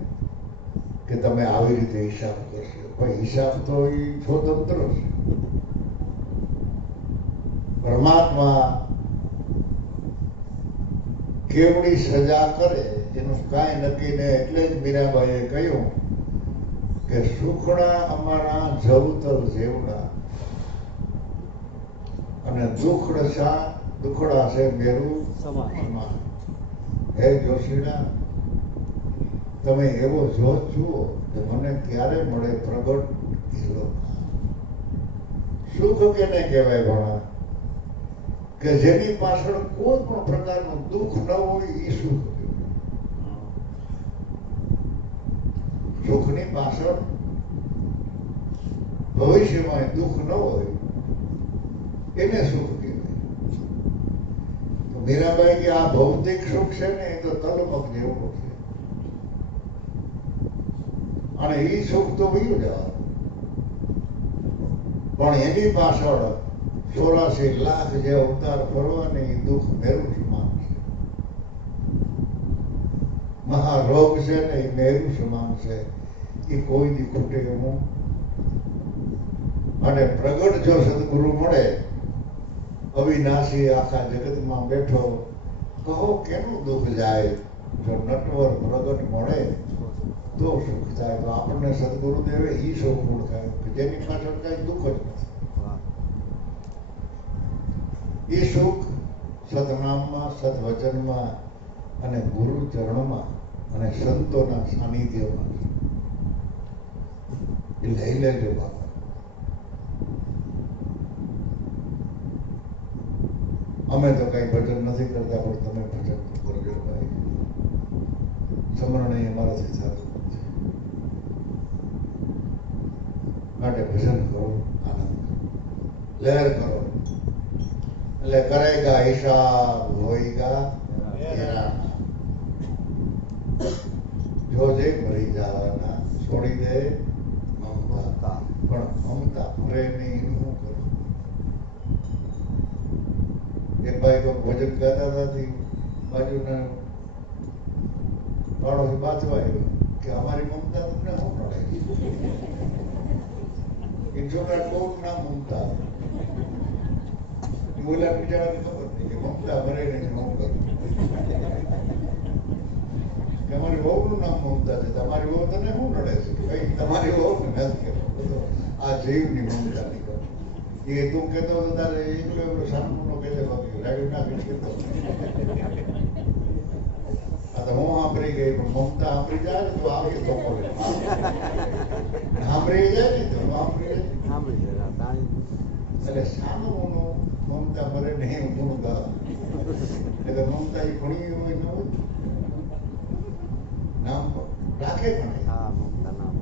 કે તમે આવી રીતે હિસાબ કરશો. પણ હિસાબ તો એ સ્વતંત્ર છે. પરમાત્મા કેવડી સજા કરે એનું કાંઈ નક્કી નહીં. એટલે જ મીરાબાઈએ કહ્યું કે સુખના અમારા જવતર જેવડા અને દુખડા છે મેરું સમાન. હે જોશીડા, તમે એવો જોત જુઓ કે મને ક્યારે મળે પ્રગટ હીરો. સુખ કેને કહેવાય ભણા? કે જેની પાછળ કોઈ પણ પ્રકારનું દુઃખ ન હોય એ સુખ. સુખની પાછળ ભવિષ્યમાં દુઃખ ન હોય એને સુખ કહેવાય. તો મીરાબાઈ કે આ ભૌતિક સુખ છે ને એ તો તલમક જેવું છે, અને એ સુખ તો વયું જવાનું. પણ એની પાછળ 84 લાખ જે અવતાર ફરવાની દુઃખ મેરુ સમાન છે. મહારોગ છે ને એ મેરુ સમાન છે, એ કોઈ દી ખૂટે એવું. અને પ્રગટ જો સદગુરુ મળે, અવિનાશી આખા જગતમાં બેઠો કહો કેનું દુઃખ જાય, જો નટવર પ્રગટ મળે તો સુખ થાય. તો આપણને સદગુરુદેવે ઈ સુખ ઓળખાયું કે જેની પાછળ કઈ દુઃખ જ નથી. એ સુખ સદનામમાં, સદવચનમાં અને ગુરુ ચરણમાં અને સંતોના સાનિધ્યમાં છે. એ લઈ લેજો બાપા. અમે તો કઈ ભજન નથી કરતા, પણ તમે ભજન તો કરજો ભાઈ. સમરણ અમારાથી થતું નથી, માટે ભજન કરો, આનંદ લહેર કરો. એટલે કરેગા હિસાબ હોઈગા હેરાના. જો જે મરી જવાના છોડી દે મમતા, પણ મમતા મરે નહીં એનું શું કરું? એક ભાઈ કોઈ ભોજન ગાતા હતા, બાજુના પાડોશી બાજવા આવ્યો કે અમારી મમતા તમને શું નડે? એ છોકરા કોણ ના મમતા બોલ્યા, બિચારાને ખબર નહીં કે મમતા ભરે નહીં શું કરું. કે અમારી વહુનું નામ મમતા છે, તમારી વહુ તને શું નડે છે? કઈ તમારી વહુ નથી કહેતો, આ જીવની મમતા ની કરો. એ તું કહેતો હતો તારે એકલો એકલો સામનો નો કહેતો, બાકી રાડ્યું નાખી કહેતો. આ તો હું સાંભળી ગઈ, પણ મમતા સાંભળી જાય ને તો આવી તો સાંભળી જાય ને તો સાંભળી જાય. એટલે સાનું મમતા મરે નહીં ગુણ ગા. એટલે મમતા એ ઘણી હોય ન હોય નામ રાખે પણ મમતા નામ.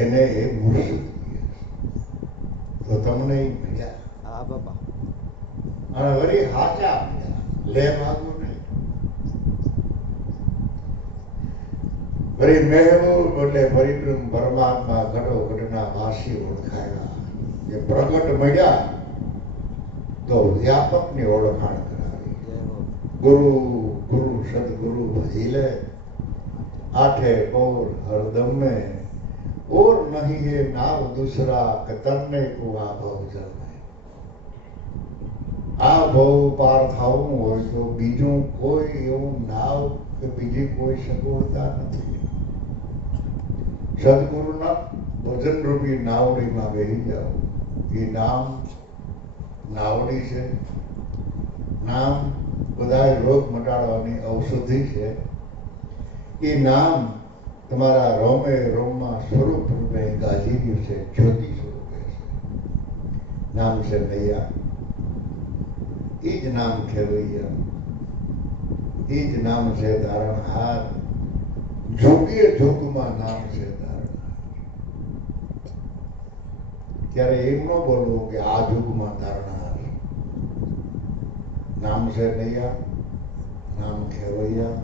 એને એ મુર્શદ તો તમને હા બાપા અને વળી હાચા લે માગું નહીં. વળી મહેબૂબ એટલે પરિબ્રહ્મ પરમાત્મા ઘટો ઘટના વાસી ઓળખાયા. જે પ્રગટ મળ્યા તો વ્યાપકની ઓળખાણ કરાવી. ગુરુ ગુરુ સદગુરુ ભજી લે, આઠે પૌર હરદમ में और नहीं है नाव दूसरा કે તરને કો આ ભવ જલ में. આ ભવ પાર થવું હોય તો બીજું કોઈ એવું નાવ કે બીજી કોઈ સગવડતા નથી. સદગુરુના ભજન રૂપી નાવડીમાં બેસી જાઓ. એ નામ નાવડી છે. નામ બધાય રોગ મટાડવાની ઔષધિ છે. એ નામ તમારા રોમે રોમમાં સ્વરૂપ રૂપે ગાજી રહ્યું છે, જ્યોતિ સ્વરૂપે છે. નામ છે નૈયા. એ જ નામ ખેવૈયા, એ જ નામ છે તારણહાર. જોગે જોગમાં નામ છે તારણહાર. ત્યારે એમ ન બોલવું કે આ જોગમાં તારણહાર. નામ છે નૈયા, નામ ખેવૈયા,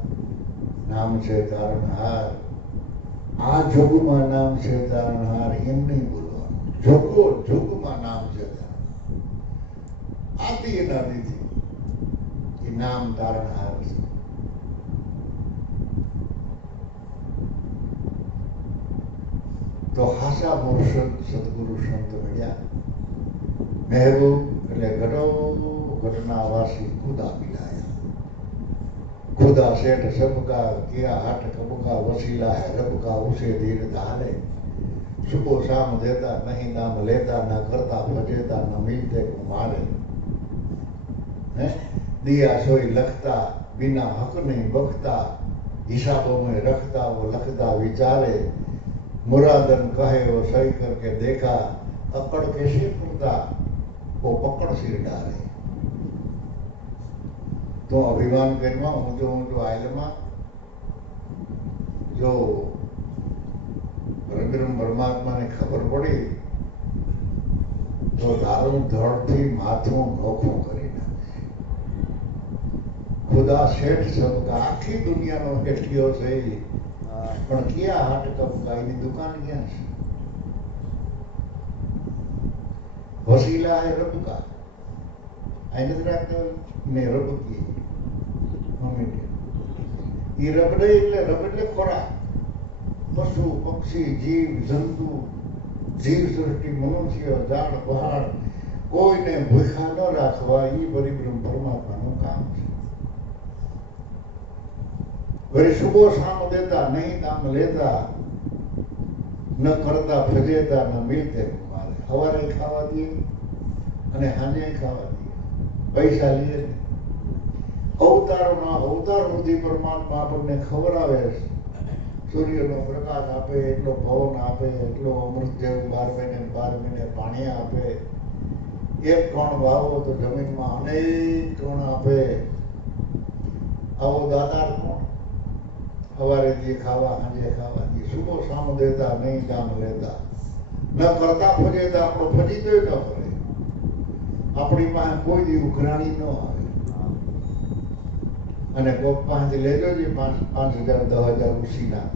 નામ છે તારણહાર. આ જોગમાં નામ છે તારણહાર એમ નહીં બોલવાનું. જોગો જોગમાં નામ છે તારણહાર. આદિ અનાદિથી એ નામ તારણહાર છે. તો હાસા મુર્શદ સદગુરુ સંત મળ્યા. મહેબૂબ એટલે ઘટો ઘટના વાસી ખુદા મિલાયા. खुदा सेठ सबका किया हट कबका वसीला है रब का उसे धीर डाले. सुबह शाम देता नहीं नाम लेता ना करता फजेता न मिलते को मारे. दिया सोई लखता बिना हक नहीं बखता. हिसाबों में रखता वो लखता विचारे. मुरादन कहे वो सही करके देखा. अकड़ कैसे खुलता वो पकड़ सिर डाले. तो अभिमान करमा ऊंचो ऊंचो आयलमा जो परब्रह्म परमात्मा ने खबर पड़ी तो दारू धड़ थी माथू नोखू करी नाखे. खुदा सेठ सबका आखी दुनिया नो हेठियो છે પણ ક્યાં હાટ કપકા એની દુકાન ક્યાં છે? વસીલા है रब का. आई નથી રાખતો ને રબ की એ રબડે એટલે રબ એટલે ખોરાક. પશુ પક્ષી જીવ જંતુ જીવ સૃષ્ટિ મનુષ્ય ઝાડ પહાડ કોઈને ભૂખા ન રાખવા એ પરિબ્રહ્મ પરમાત્માનું કામ છે. वही सुबह शाम देता नहीं दाम लेता न करता फजेता न मिलते मारे. हवारे खावा दिए અને હાજે ખાવા દિए. પૈસા લીએ ને અવતારોના અવતાર સુધી પરમાત્મા આપણને ખવડાવે છે. સૂર્યનો પ્રકાશ આપે, એટલો પવન આપે, એટલો અમૃત જેવું 12 મહિને પાણી આપે. એક કણ વાવો તો જમીનમાં અનેક કણ આપે. આવો દાતાર કોણ? સવારે દિए ખાવા સાંજે ખાવા દિए. સુબહ શામ દેતા નહીં કામ લેતા ન કરતા ફજેતા. આપણો ફજીતો ન કરે. આપણી પાસે કોઈ દી ઉઘરાણી ન આવે. અને કોક પાસે લેજો જે 5,000 10,000 ઉછીના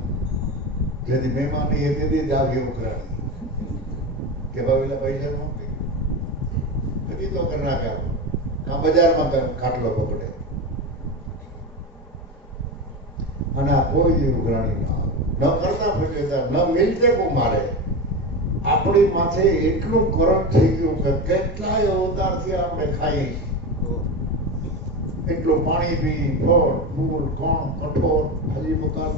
જેથી મહેમાન એ તેથી જ આવી ઉઘરાણી કે ભાવેલા પૈસા મોકલી પછી તો કરી નાખે. આ બજારમાં ખાટલો પકડે અને આ કોઈ દી ઉઘરાણી ન આવે. ન કરતા ફજેતા ન મિલતે કો મારે. આપણી માથે એટલું કરંટ થઈ ગયું કે કેટલાય અવતારથી આપણે ખાઈએ. એટલું પાણી પી, ફળ ફૂલ કોણ કઠોળ ભાજી મકાન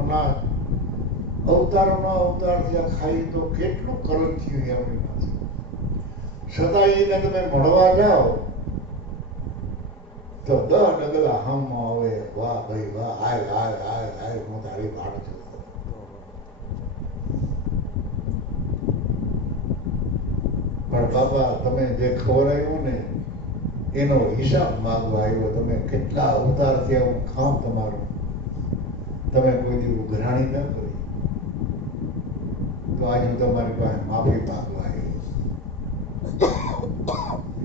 અનાજ અવતારોના અવતારથી ખાઈ તો કેટલું કરંટ થયું આપણી માથે. છતાં એને તમે મળવા જાઓ તો 10 ડગલા હમ આવે. વાહ ભાઈ વાહ, હાય હાય હાય હાય હું તારી વાડ છું. પણ બાબા તમે જે ખવડાવ્યું ને એનો હિસાબ માંગવા આવ્યો. તમે કેટલા અવતારથી આવું ખામ તમારું તમે કોઈ દી ઉઘરાણી ન કરી તો આજે તમારી પાસે માફી માંગવા આવ્યો.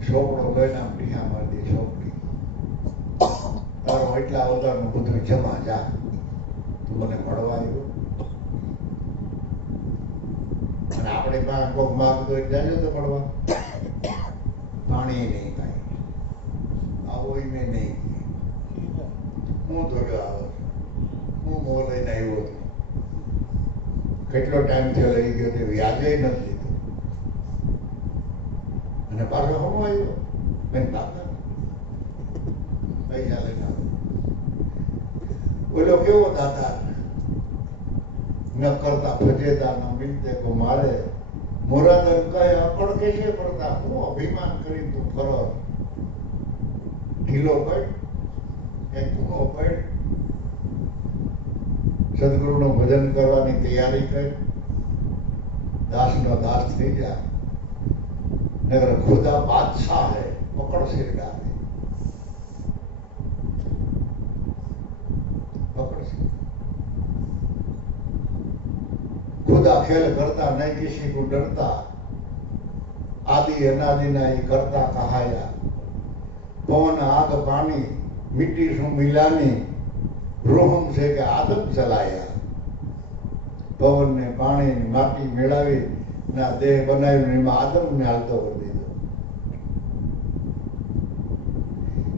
છોકરો લઈને આમ ઢીયા મારી દે. છોકરી તારો એટલા અવતારનું બધું જમા જા, તું મને મળવા આવ્યો. અને આપણે પાસે કોક માગતો જાજો તો મળવા. પાણી નહીં કાંઈ. કેટલો ટાઈમ થયો લઈ ગયો તે વ્યાજે નથી લીધું અને પાછો હમો આવ્યો મેં દાદા પૈસા લઈને બોલો કેવો દાદા ન કરતા ફજેતા ન મિલતે કો મારે મોરાદન કહે અકળ કે છે પડતા હું અભિમાન કરી તું ફરો ઢીલો પડ એક ગુનો પડ સદગુરુનું ભજન કરવાની તૈયારી કર દાસનો દાસ થઈ જા નગર ખુદા બાદશાહ હે પકડ સિર ડાલે પકડ સિર खुदा खेल करता नहीं किसी को डरता आदि अनादि नहीं करता कहाया पवन आग पानी मिट्टी से मिलानी रूहम से के आदम चलाया पवन ने पानी ने माटी मेळावी ना देह बनावी ने आदम ने हालतो कर दीधो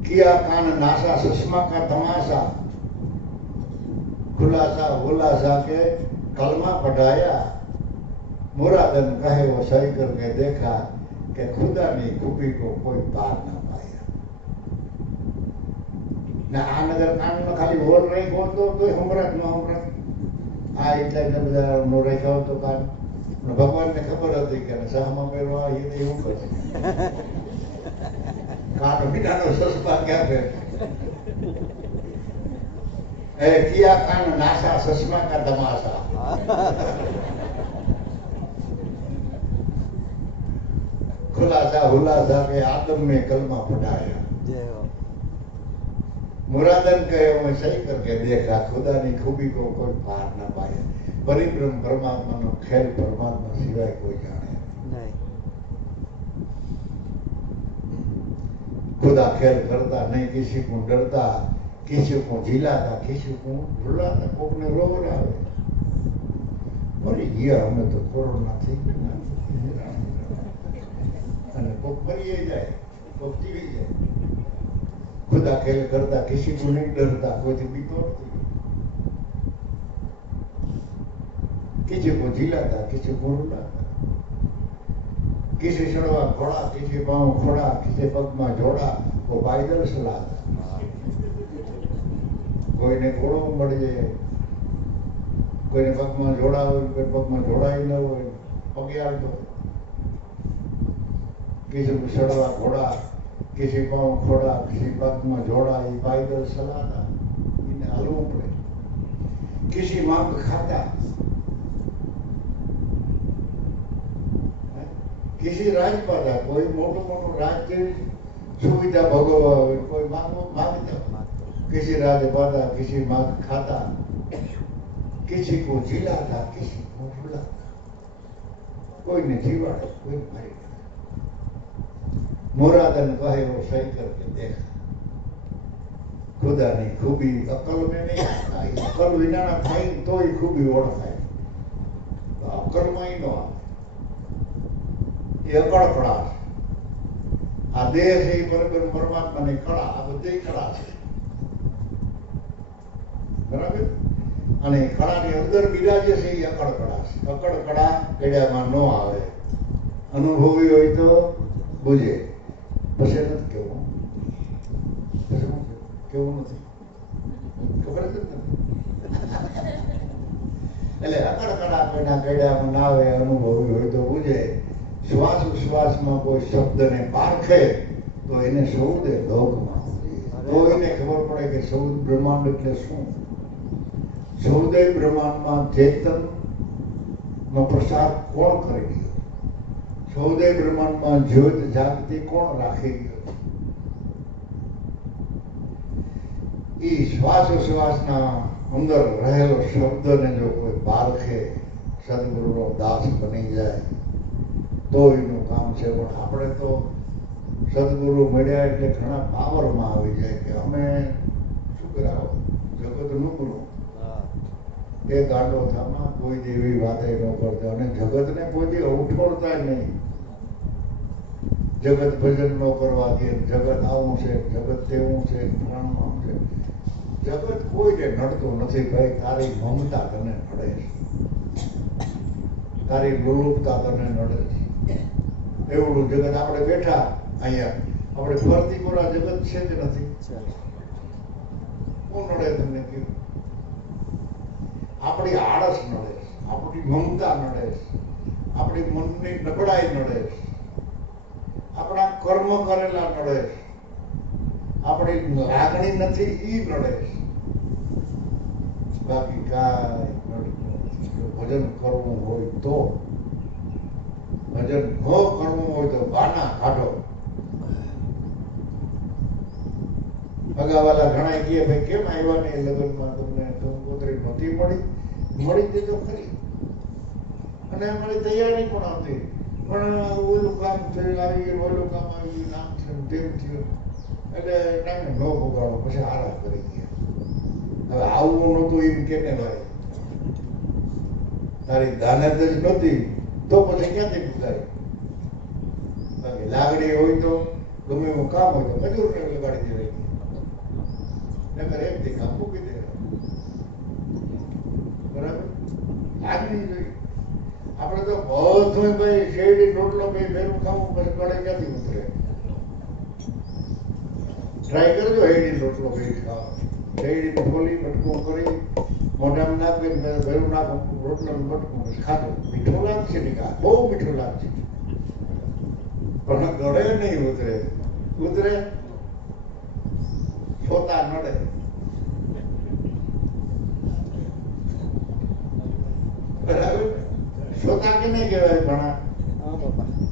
किया कान नासा सुषमा का तमाशा खुलासा हुलासा के कलमा पढ़ाया मुरादन कहे वो सही करके देखा कि खुदा ने खूबी को कोई पार ना पाया ना आ नगर कान में खाली बोल रही बोल तो हमरत न हमरत आ इतना इतना બધા નો રાખ્યો તો કાન ભગવાન ને ખબર હતી કે સહમાં મેરવા એ એવું કરે કાન વિનાનો સસપા ક્યાં છે ए किया कान नासा ससमा का तमाशा खुलासा हुलासा के आदम में कलमा पढ़ाया मुरादन कहे वो सही करके देखा खुदा की खूबी को कोई पार न पाए परिब्रह्म परमात्मा नो खेल परमात्मा सिवाय कोई जाने नहीं खुदा खेल करता नहीं किसी को डरता किसी को झिलाता किसी को रुलाता कोक ने रोवरावे पर ये हमें तो कोरोना थी અને કોક મરી જાય કોક જીવી જાય खुदा खेल करता किसी को नहीं डरता कोई बीतो नहीं किसी को झिलाता किसी को रुलाता किसी सड़वा घोड़ा किसी पाँव खोड़ा किसी पग में जोड़ा वो पायदल चलाता કોઈને ઘોડો મળી જાય કોઈને પગમાં જોડા હોય કોઈ પગમાં જોડાઈ ન હોય પગે આવતો किसी को सड़वा घोड़ा किसी पाँव खोड़ा किसी पग में जोड़ा ये पायदल चलाता इन्हें हलવું પડે किसी मांग खाता किसी राज पाता कोई मोटो मोटो राज की सुविधा भोगवा હોય કોઈ मांगता किसी राज पाता किसी मांग खाता किसी को जिलाता किसी को रुलाता कोई ने जीवाड़े कोई मारी मुरादन कहे वो सही करके देखा खुदा ની ખૂબી અકલ में नहीं आता अकल विना થાય તો એ ખૂબી ઓળખાય તો અકલ માં નો આવે એ અકળ કળા આ દેહ છે બરાબર પરમાત્માની કળા આ બધી કળા છે બરાબર અને કળાની અંદર બિરાજે છે એ અકળ કળા છે અકળ કળા કેડામાં ન આવે અનુભવી હોય તો બુજે પછી નથી કેવું કેવું નથી ખબર જ નથી એટલે અકળ કળા કોઈના કેડામાં ના આવે અનુભવી હોય તો બુજે શ્વાસ ઉશ્વાસમાં કોઈ શબ્દને પારખે તો એને સૌદે લોકમાં તો એને ખબર પડે કે સૌદ બ્રહ્માંડ એટલે શું સૌદય બ્રહ્માંડમાં ચેતન નો પ્રસાર કોણ કરી ગયો સૌદય બ્રહ્માંડમાં જ્યોત જાગતી કોણ રાખી ગયો એ શ્વાસ ઉશ્વાસના અંદર રહેલો શબ્દને જો કોઈ પારખે સદગુરુનો દાસ બની જાય તો એનું કામ છે પણ આપણે તો સદગુરુ મળ્યા એટલે ઘણા પાવરમાં આવી જાય કે અમે શું કરાવો જગતનું ગુરુ એ ગાંડો થામાં કોઈ દેવી વાતે ન કરતા અને જગતને કોઈ ઉઠોડતા જ નહીં જગત ભજન ન કરવા દે જગત આવું છે જગત તેવું છે ફલાણું આમ છે જગત કોઈને નડતું નથી ભાઈ તારી મમતા તને નડે છે તારી ગુરુપતા તને નડે છે. એવડું જગત આપણે બેઠા અહીંયા, આપણે ફરતી કોરા જગત છે જ નથી. શું નડે તમને કયું? આપણી આળસ નડે, આપણી મમતા નડે, આપણી મનની નબળાઈ નડે, આપણા કર્મ કરેલા નડે, આપણી લાગણી નથી ઈ નડે. બાકી કાંઈ નડતું. ભજન કરવું હોય તો, ભજન ન કરવું હોય તો બાના કાઢો. અગાવાલા ઘણા કહે ભાઈ કેમ આવ્યા નહીં લગ્નમાં, તમને કંકોત્રી નહોતી મળી તે તો ખરી, અને અમારી તૈયારી પણ હતી, પણ ઓલું કામ થયું આવી ગયું, ઓલું કામ આવી ગયું, આમ થયું તેમ થયું, એટલે ટાઈમે ન ભોગાડો, પછી આરામ કરી ગયા. હવે આવવું નહોતું એમ કેને ભાઈ, તારી દાનત જ નહોતી તો પછી ક્યાંથી ભૂલાય? બાકી લાગણી હોય તો ગમે એવું કામ હોય તો મજૂરને લગાડી દેવાય, નકર એક થી કામ મૂકી દે. બરાબર? લાગણી જોઈએ. આપણે તો બધું ભાઈ શેરડી રોટલો ભાઈ ભેરું ખાવું, પછી ગળે ક્યાંથી ઉતરે? ટ્રાય કરજો શેરડી રોટલો ભાઈ ખાવા. શેરડી ખોલી બટકું કરી મોઢામાં નાખીને ભેરું નાખું, રોટલો બટકું ખાધું, મીઠું લાગશે ને? બહુ મીઠું લાગશે, પણ ગળે નહીં ઉતરે. ઉતરે છોતા નડે. બરાબર? છોતા કેને કહેવાય ભણા?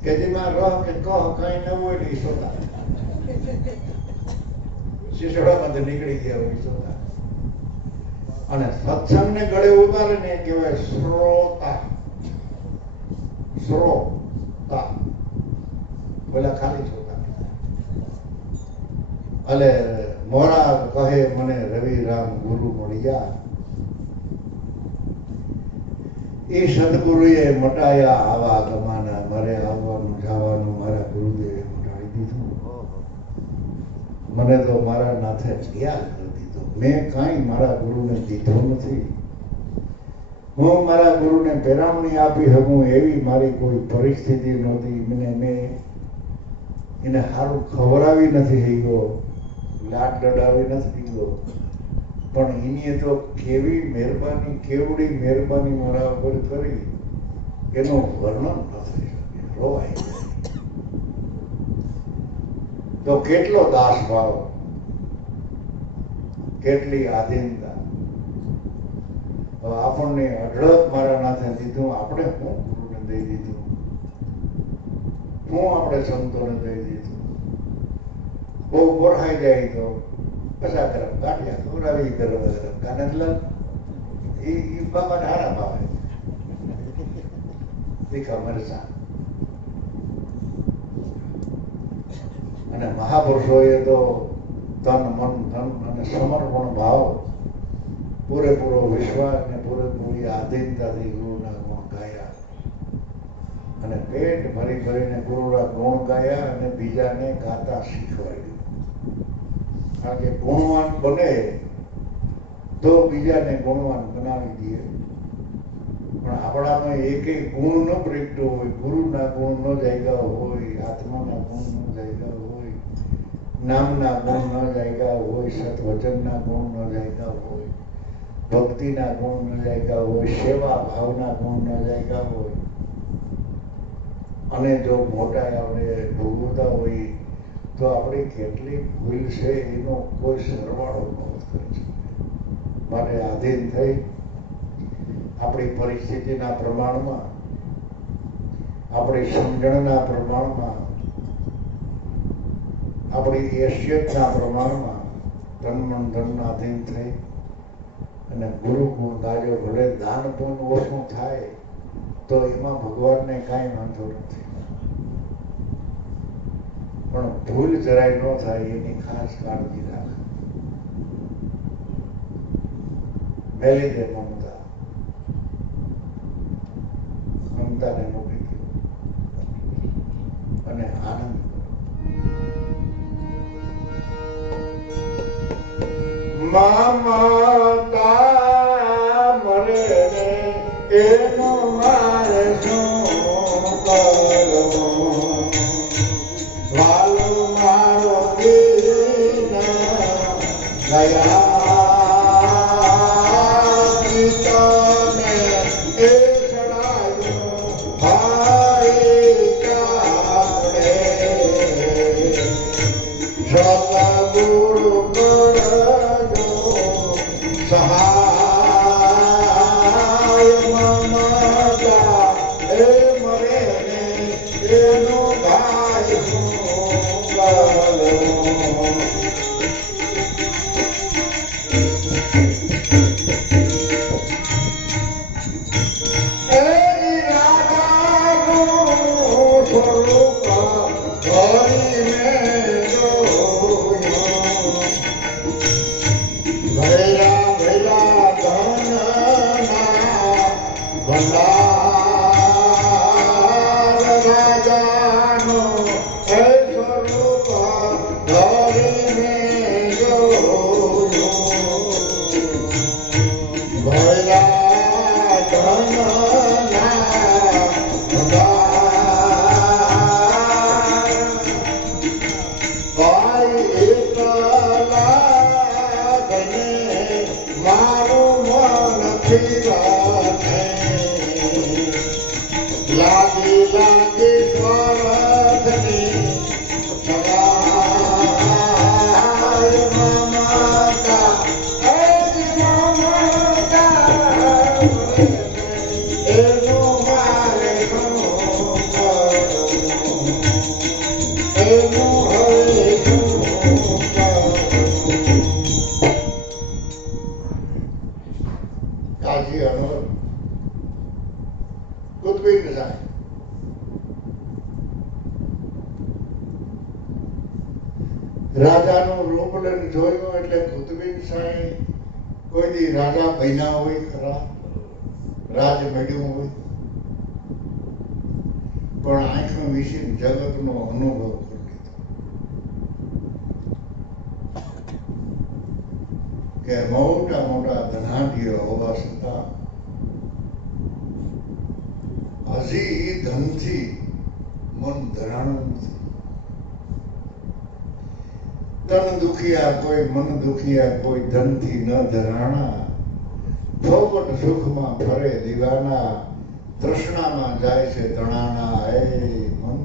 કે જેમાં રહ કે કહ કઈ ન હોય નહીં છોતા. શિશોડામાંથી નીકળી ગયા હોય છોતા. અને સત્સંગને ગળે ઉતારે ને કહેવાય શ્રોતા. શ્રોતા પેલા ખાલી છોતા. એટલે મોરા કહે મને રવિ રામ ગુરુ મળ્યા, એ સદગુરુએ મટાયા આવા ગમાના, મારે આવવાનું જવાનું મારા ગુરુદેવે મટાડી દીધું. મને તો મારા નાથે ત્યાગ કરી દીધો. મેં કાંઈ મારા ગુરુને દીધો નથી. હું મારા ગુરુને પેરામણી આપી શકું એવી મારી કોઈ પરિસ્થિતિ નહોતી. મેં એને સારું ખવડાવી નથી શક્યો, લાડ લડાવી નથી ગયો, પણ એની તો કેવી મહેરબાની, કેવડી મહેરબાની મારા ઉપર કરી એનું વર્ણન ન થઈ શકે, રોવાય. તો કેટલો દાસ ભાવ, કેટલી આધીનતા. આપણને અઢળક મારા નાથે દીધું, આપણે શું ગુરુને દઈ દીધું, શું આપણે સંતોને દઈ દીધું? બહુ બોરાઈ જાય તો પછા ગરમ ગાંઠિયા ખવડાવી, ગરમ ગરમ કાનંદલાલ એ બાબાને આરામ આવે, તીખા મરચા. અને મહાપુરુષોએ તો તન મન ધન અને સમર્પણ ભાવ, પૂરેપૂરો વિશ્વાસ ને પૂરેપૂરી આધીનતાથી ગુરુના ગુણ ગાયા, અને પેટ ભરી ભરીને ગુરુના ગુણ ગાયા, અને બીજાને ગાતા શીખવાડ્યું. કારણ કે ગુણવાન બને તો બીજાને ગુણવાન બનાવી દે. પણ આપણામાં એક ગુણ ન પ્રગટો હોય, ગુરુના ગુણ ન જાગ્યા હોય, આત્માના ગુણ ન જાગ્યા હોય, નામના ગુણ ન જાગ્યા હોય, સત્વચનના ગુણ ન જાગ્યા હોય, ભક્તિના ગુણ ન જાગ્યા હોય, સેવા ભાવના ગુણ ન જાગ્યા હોય, અને જો મોટા આપણે ભોગવતા હોય તો આપણી કેટલી ભૂલ છે એનો કોઈ સરવાળો ન કરી શકે. માટે આધીન થઈ આપણી પરિસ્થિતિના પ્રમાણમાં, આપણી સમજણના પ્રમાણમાં, આપણી હેસિયતના પ્રમાણમાં તન મન ધનના આધીન થઈ અને ગુરુ ગુણ ગાજો. ભલે દાન પુણ્ય ઓછું થાય તો એમાં ભગવાનને કાંઈ વાંધો નથી, પણ ભૂલ જરાય ન થાય એની ખાસ કાળજી રાખ. મેલી દે મમતા, મમતાને મૂકી દે અને આનંદ. મમતા મરે એનો મારે ગુરુ કરજો સહાય મમતા એ મરે ને એનો ભાઈ હું કરો લાગી લાગી સ્વરધની સવાય મમતા એ મમતા એનો મારે એનો હવે કાજી અનવર કુતબી જાય રાજાનું રૂપ લઈને જોયું એટલે કુતબી સાંઈ કોઈ દી રાજા બન્યા હોય ખરા રાજ મળ્યું હોય પણ આંખો વિશે જગતનો અનુભવ કરી લીધો કે મોટા મોટા ધનાઢ્ય હોવા છતાં હજી ધનથી મન ધરાણું નથી. તન દુખિયા કોઈ મન દુખિયા કોઈ ધનથી ન ધરાણા ચોપટ સુખમાં ફરે દીવાના તૃષ્ણામાં જાય છે તણાના હે મન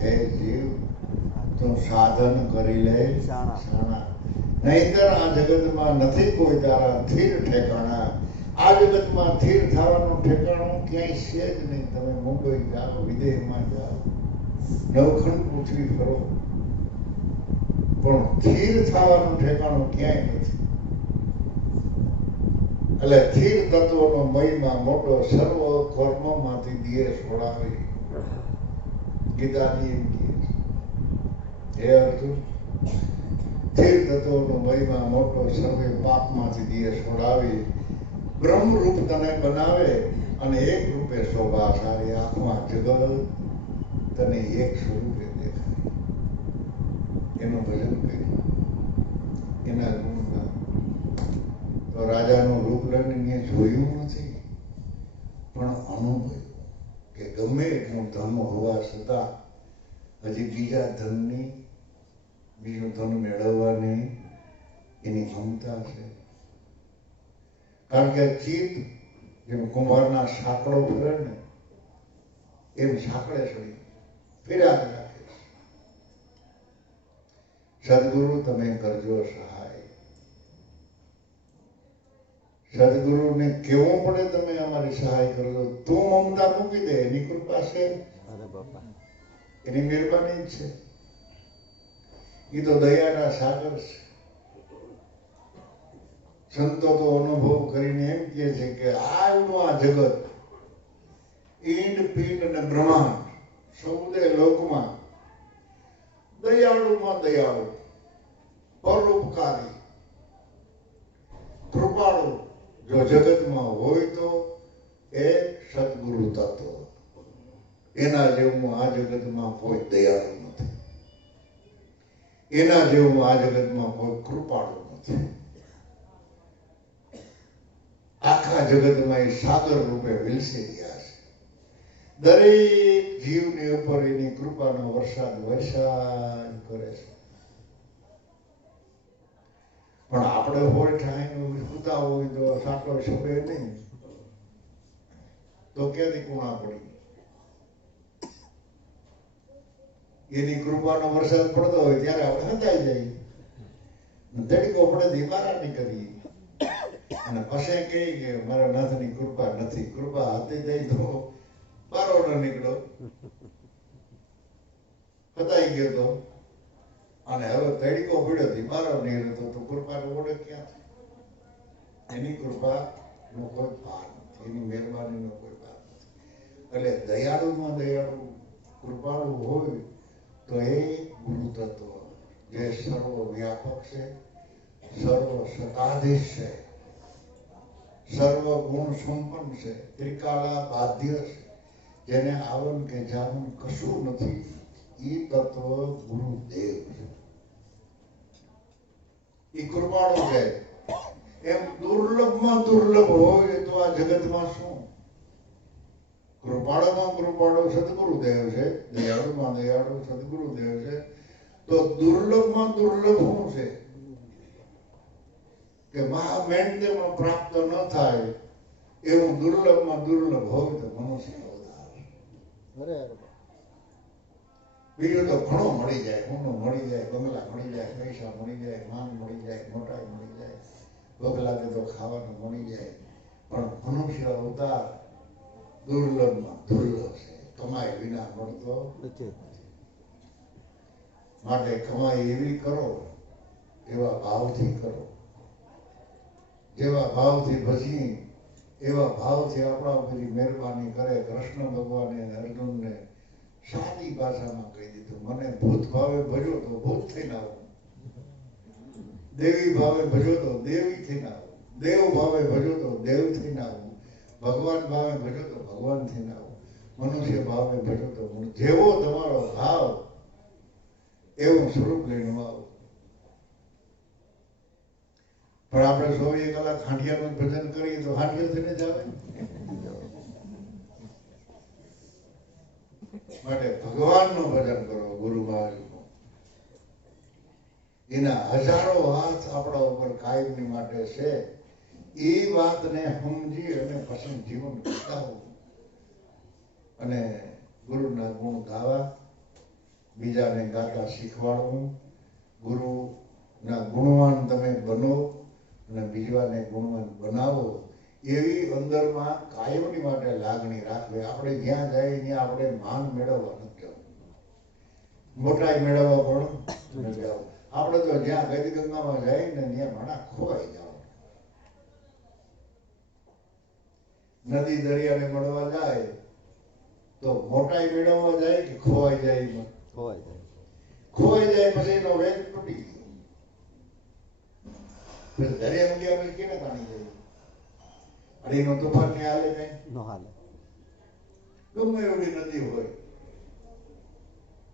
હે જીવ તું સાધન કરી લે સાણા નહીંતર આ જગતમાં નથી કોઈ તારા સ્થિર ઠેકાણા. આ જગતમાં સ્થિર થવાનું ઠેકાણું ક્યાંય છે જ નહીં. તમે મુંબઈ જાઓ વિદેશમાં જાઓ નવખંડ પૃથ્વી ફરો પણ સ્થિર થવાનું ઠેકાણું ક્યાંય નથી. એટલે સ્થિર તત્વનો મહિમા મોટો સર્વ કર્મમાંથી દિયે છોડાવી ગીતાજી એમ કહે છે હે અર્જુન સ્થિર તત્વનો મહિમા મોટો સર્વે પાપમાંથી દિયે છોડાવી બ્રહ્મ રૂપ તને બનાવે અને એક રૂપે શોભા સારી આંખમાં જગત તને એક સ્વરૂપે દેખાય. એનું ભજન કર્યું એના ગુણગાન તો રાજાનું રૂપ લઈને જોયું નથી પણ અનુભવ્યું કે ગમે એટલું ધન હોવા છતાં હજી બીજા ધનની બીજું ધન મેળવવાની એની ક્ષમતા છે. કારણ કે ચિત્ત જેમ કુંભારના સાંકળો ફરે ને એમ સાંકળે ચડી ફેર્યા જ રાખે. સદગુરુ તમે કરજો સહાય. સદગુરુને કેવું પડે તમે અમારી સહાય કરજો. તું મમતા મૂકી દે એની કૃપા છે એની મહેરબાની છે. એ તો દયાના સાગર છે. સંતો તો અનુભવ કરીને એમ કહે છે કે આજનું આ જગત ઈંડ પિંડ અને બ્રહ્માંડ સૌદે લોકમાં દયાળુમાં દયાળુ પરોપકારી કૃપાળુ જો જગતમાં હોય તો એ સદગુરુ તત્વ. એના જેવું આ જગતમાં કોઈ દયાળુ નથી. એના જેવું આ જગતમાં કોઈ કૃપાળુ નથી. આખા જગતમાં એ સાગર રૂપે વિલસી રહ્યા છે. દરેક જીવની ઉપર એની કૃપાનો વરસાદ વરસાદ કરે છે. પણ આપણે હોય ઠાઈ સુતા હોય તો સાંકળો છોડે નહીં તો ક્યાંથી કુણા પડી. એની કૃપાનો વરસાદ પડતો હોય ત્યારે આપણે હંતાઈ જાય. તડીકો પડે દીવારા ની કરી અને પછી કહે કે મારા નાથની કૃપા નથી, કૃપા હતી થઈ તો બારો ન નીકળો, ફતાઈ ગયો તો, અને હવે તડીકો પડ્યો દીવારો નહીં રહેતો તો કૃપાનો ઓળખ ક્યાંથી? એની કૃપા નો કોઈ પાર નથી, એની મહેરબાની નો કોઈ પાર નથી. એટલે દયાળુમાં દયાળુ કૃપાળુ હોય તો એ ગુરુ તત્વ જે સર્વ વ્યાપક છે, સર્વ સતાધીશ છે, સર્વ ગુણ સંપન્ન છે, ત્રિકાળા બાધ્ય છે, જેને આવન કે જાવન કશું નથી, એ તત્વ ગુરુદેવ છે. એ કૃપાળુ છે. એમ દુર્લભમાં દુર્લભ હોય તો આ જગતમાં શું? કૃપાળુમાં કૃપાળુ સદગુરુદેવ છે, દયાળુમાં દયાળુ સદગુરુદેવ છે, તો દુર્લભમાં દુર્લભ શું છે કે મહામેન્દ્યમાં પ્રાપ્ત ન થાય એવું દુર્લભમાં દુર્લભ હોય તો મનુષ્ય અવતાર. બીજું તો ઘણો મળી જાય, ઊંડું મળી જાય, બંગલા મળી જાય, પૈસા મળી જાય, માન મળી જાય, મોટાઈ મળી જાય, ભૂખ લાગે તો ખાવાનું મળી જાય, પણ મનુષ્ય અવતાર દુર્લભમાં દુર્લભ છે, કમાઈ વિના મળતો નથી. માટે કમાઈ એવી કરો એવા ભાવથી કરો, જેવા ભાવથી ભજી એવા ભાવથી આપણા ઉપર મહેરબાની કરે. કૃષ્ણ ભગવાને અર્જુનને સાદી ભાષામાં કહી દીધું, મને ભૂત ભાવે ભજો તો ભૂત થઈને આવો, દેવી ભાવે ભજો તો દેવી થઈને આવો, દેવ ભાવે ભજો તો દેવ થઈને આવો, ભગવાન ભાવે ભજો તો ભગવાન થઈને આવો, મનુષ્ય ભાવે ભજો તો જેવો તમારો ભાવ એવું સ્વરૂપ લઈને આવો. પણ આપણે 24 કલાક ખાંડિયાનું ભજન કરીએ તો ખાંડિયો થઈને જ આવે. માટે ભગવાનનું ભજન કરો, ગુરુ મહારાજનું. એના હજારો હાથ આપણા ઉપર કાયમની માટે છે. એ વાતને સમજી અને પછી જીવન વિતાવવું અને ગુરુના ગુણ ગાવા, બીજાને ગાતા શીખવાડવું, ગુરુના ગુણવાન તમે બનો અને બીજાને ગુણવાન બનાવો, એવી અંદરમાં કાયમની માટે લાગણી રાખવી. આપણે જ્યાં જાય ત્યાં આપણે માન મેળવવા નથી જવું, મોટાઈ મેળવવા પણ નથી જવું. આપણે તો જ્યાં ગદી ગંગામાં જાય ને ત્યાં માણા ખોવાઈ જાવ. નદી દરિયાને મળવા જાય તો મોટાઈ મેળવવા જાય કે ખોવાઈ જાય? ખોવાઈ જાય પછી એનો વેગ તૂટી ગયો. દરિયામાં ગયા પછી કેને પાણી જાય? અને એનો તોફાન ને હાલે કઈ ન હાલે. ગમે એવડી નદી હોય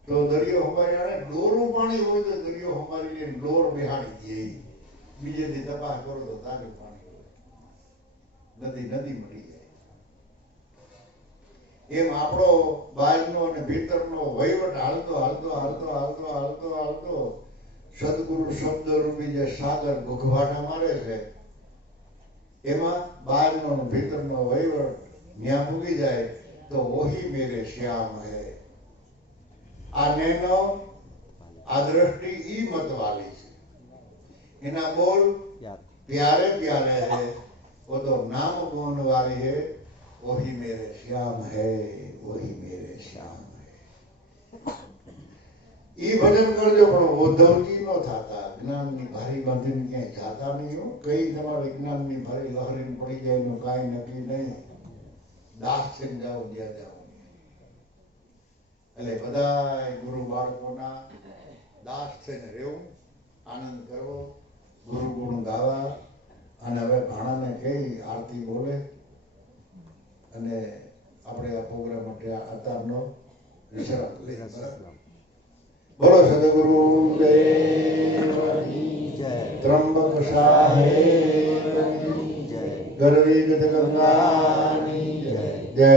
તો દરિયો હમારી આને ડોરું પાણી હોય તો દરિયો હમારી ડોર બેહાડી દે. બીજેથી તપાસ કરો તો તારું પાણી હોય, નદી નદી મળી જાય. એમ આપણો બહારનો અને ભીતરનો વહીવટ હાલતો હાલતો હાલતો હાલતો હાલતો હાલતો સદગુરુ શબ્દ રૂપી જે સાગર ઘૂઘવાટા મારે છે એમાં બહારનો અને ભીતરનો વહીવટ ત્યાં મૂકી જાય તો વહી મેરે શ્યામ હે. આ નૈનો આ દ્રષ્ટિ ઈ મત વાલી છે. એના બોલ प्यारे प्यारे है, वो तो नाम गुण वाली है, वही मेरे श्याम है, वही मेरे श्याम है. ये भजन करजो पण उद्धवजी नो थाता. ज्ञानની ભારી બાંધીને ક્યાંય જાતા નહીં હો. કઈ તમારે જ્ઞાનની ભારી લહેરીને પડી જાય એનું કાંઈ નક્કી નહીં. દાસ થઈને જાઓ જ્યાં જાઓ. એટલે બધા ગુરુ બાળકોના દાસ થઈને રહેવું, આનંદ કરવો, ગુરુ ગુણ ગાવા. અને હવે ભાણાને કહી આરતી બોલે અને આપણે આ પ્રોગ્રામ માટે અત્યારનો વિશ્રામ લઈએ. બોલો સદગુરુ દેવની જય, ત્રંબક સાહેબની જય, ગરવી ગંગાની જય. જય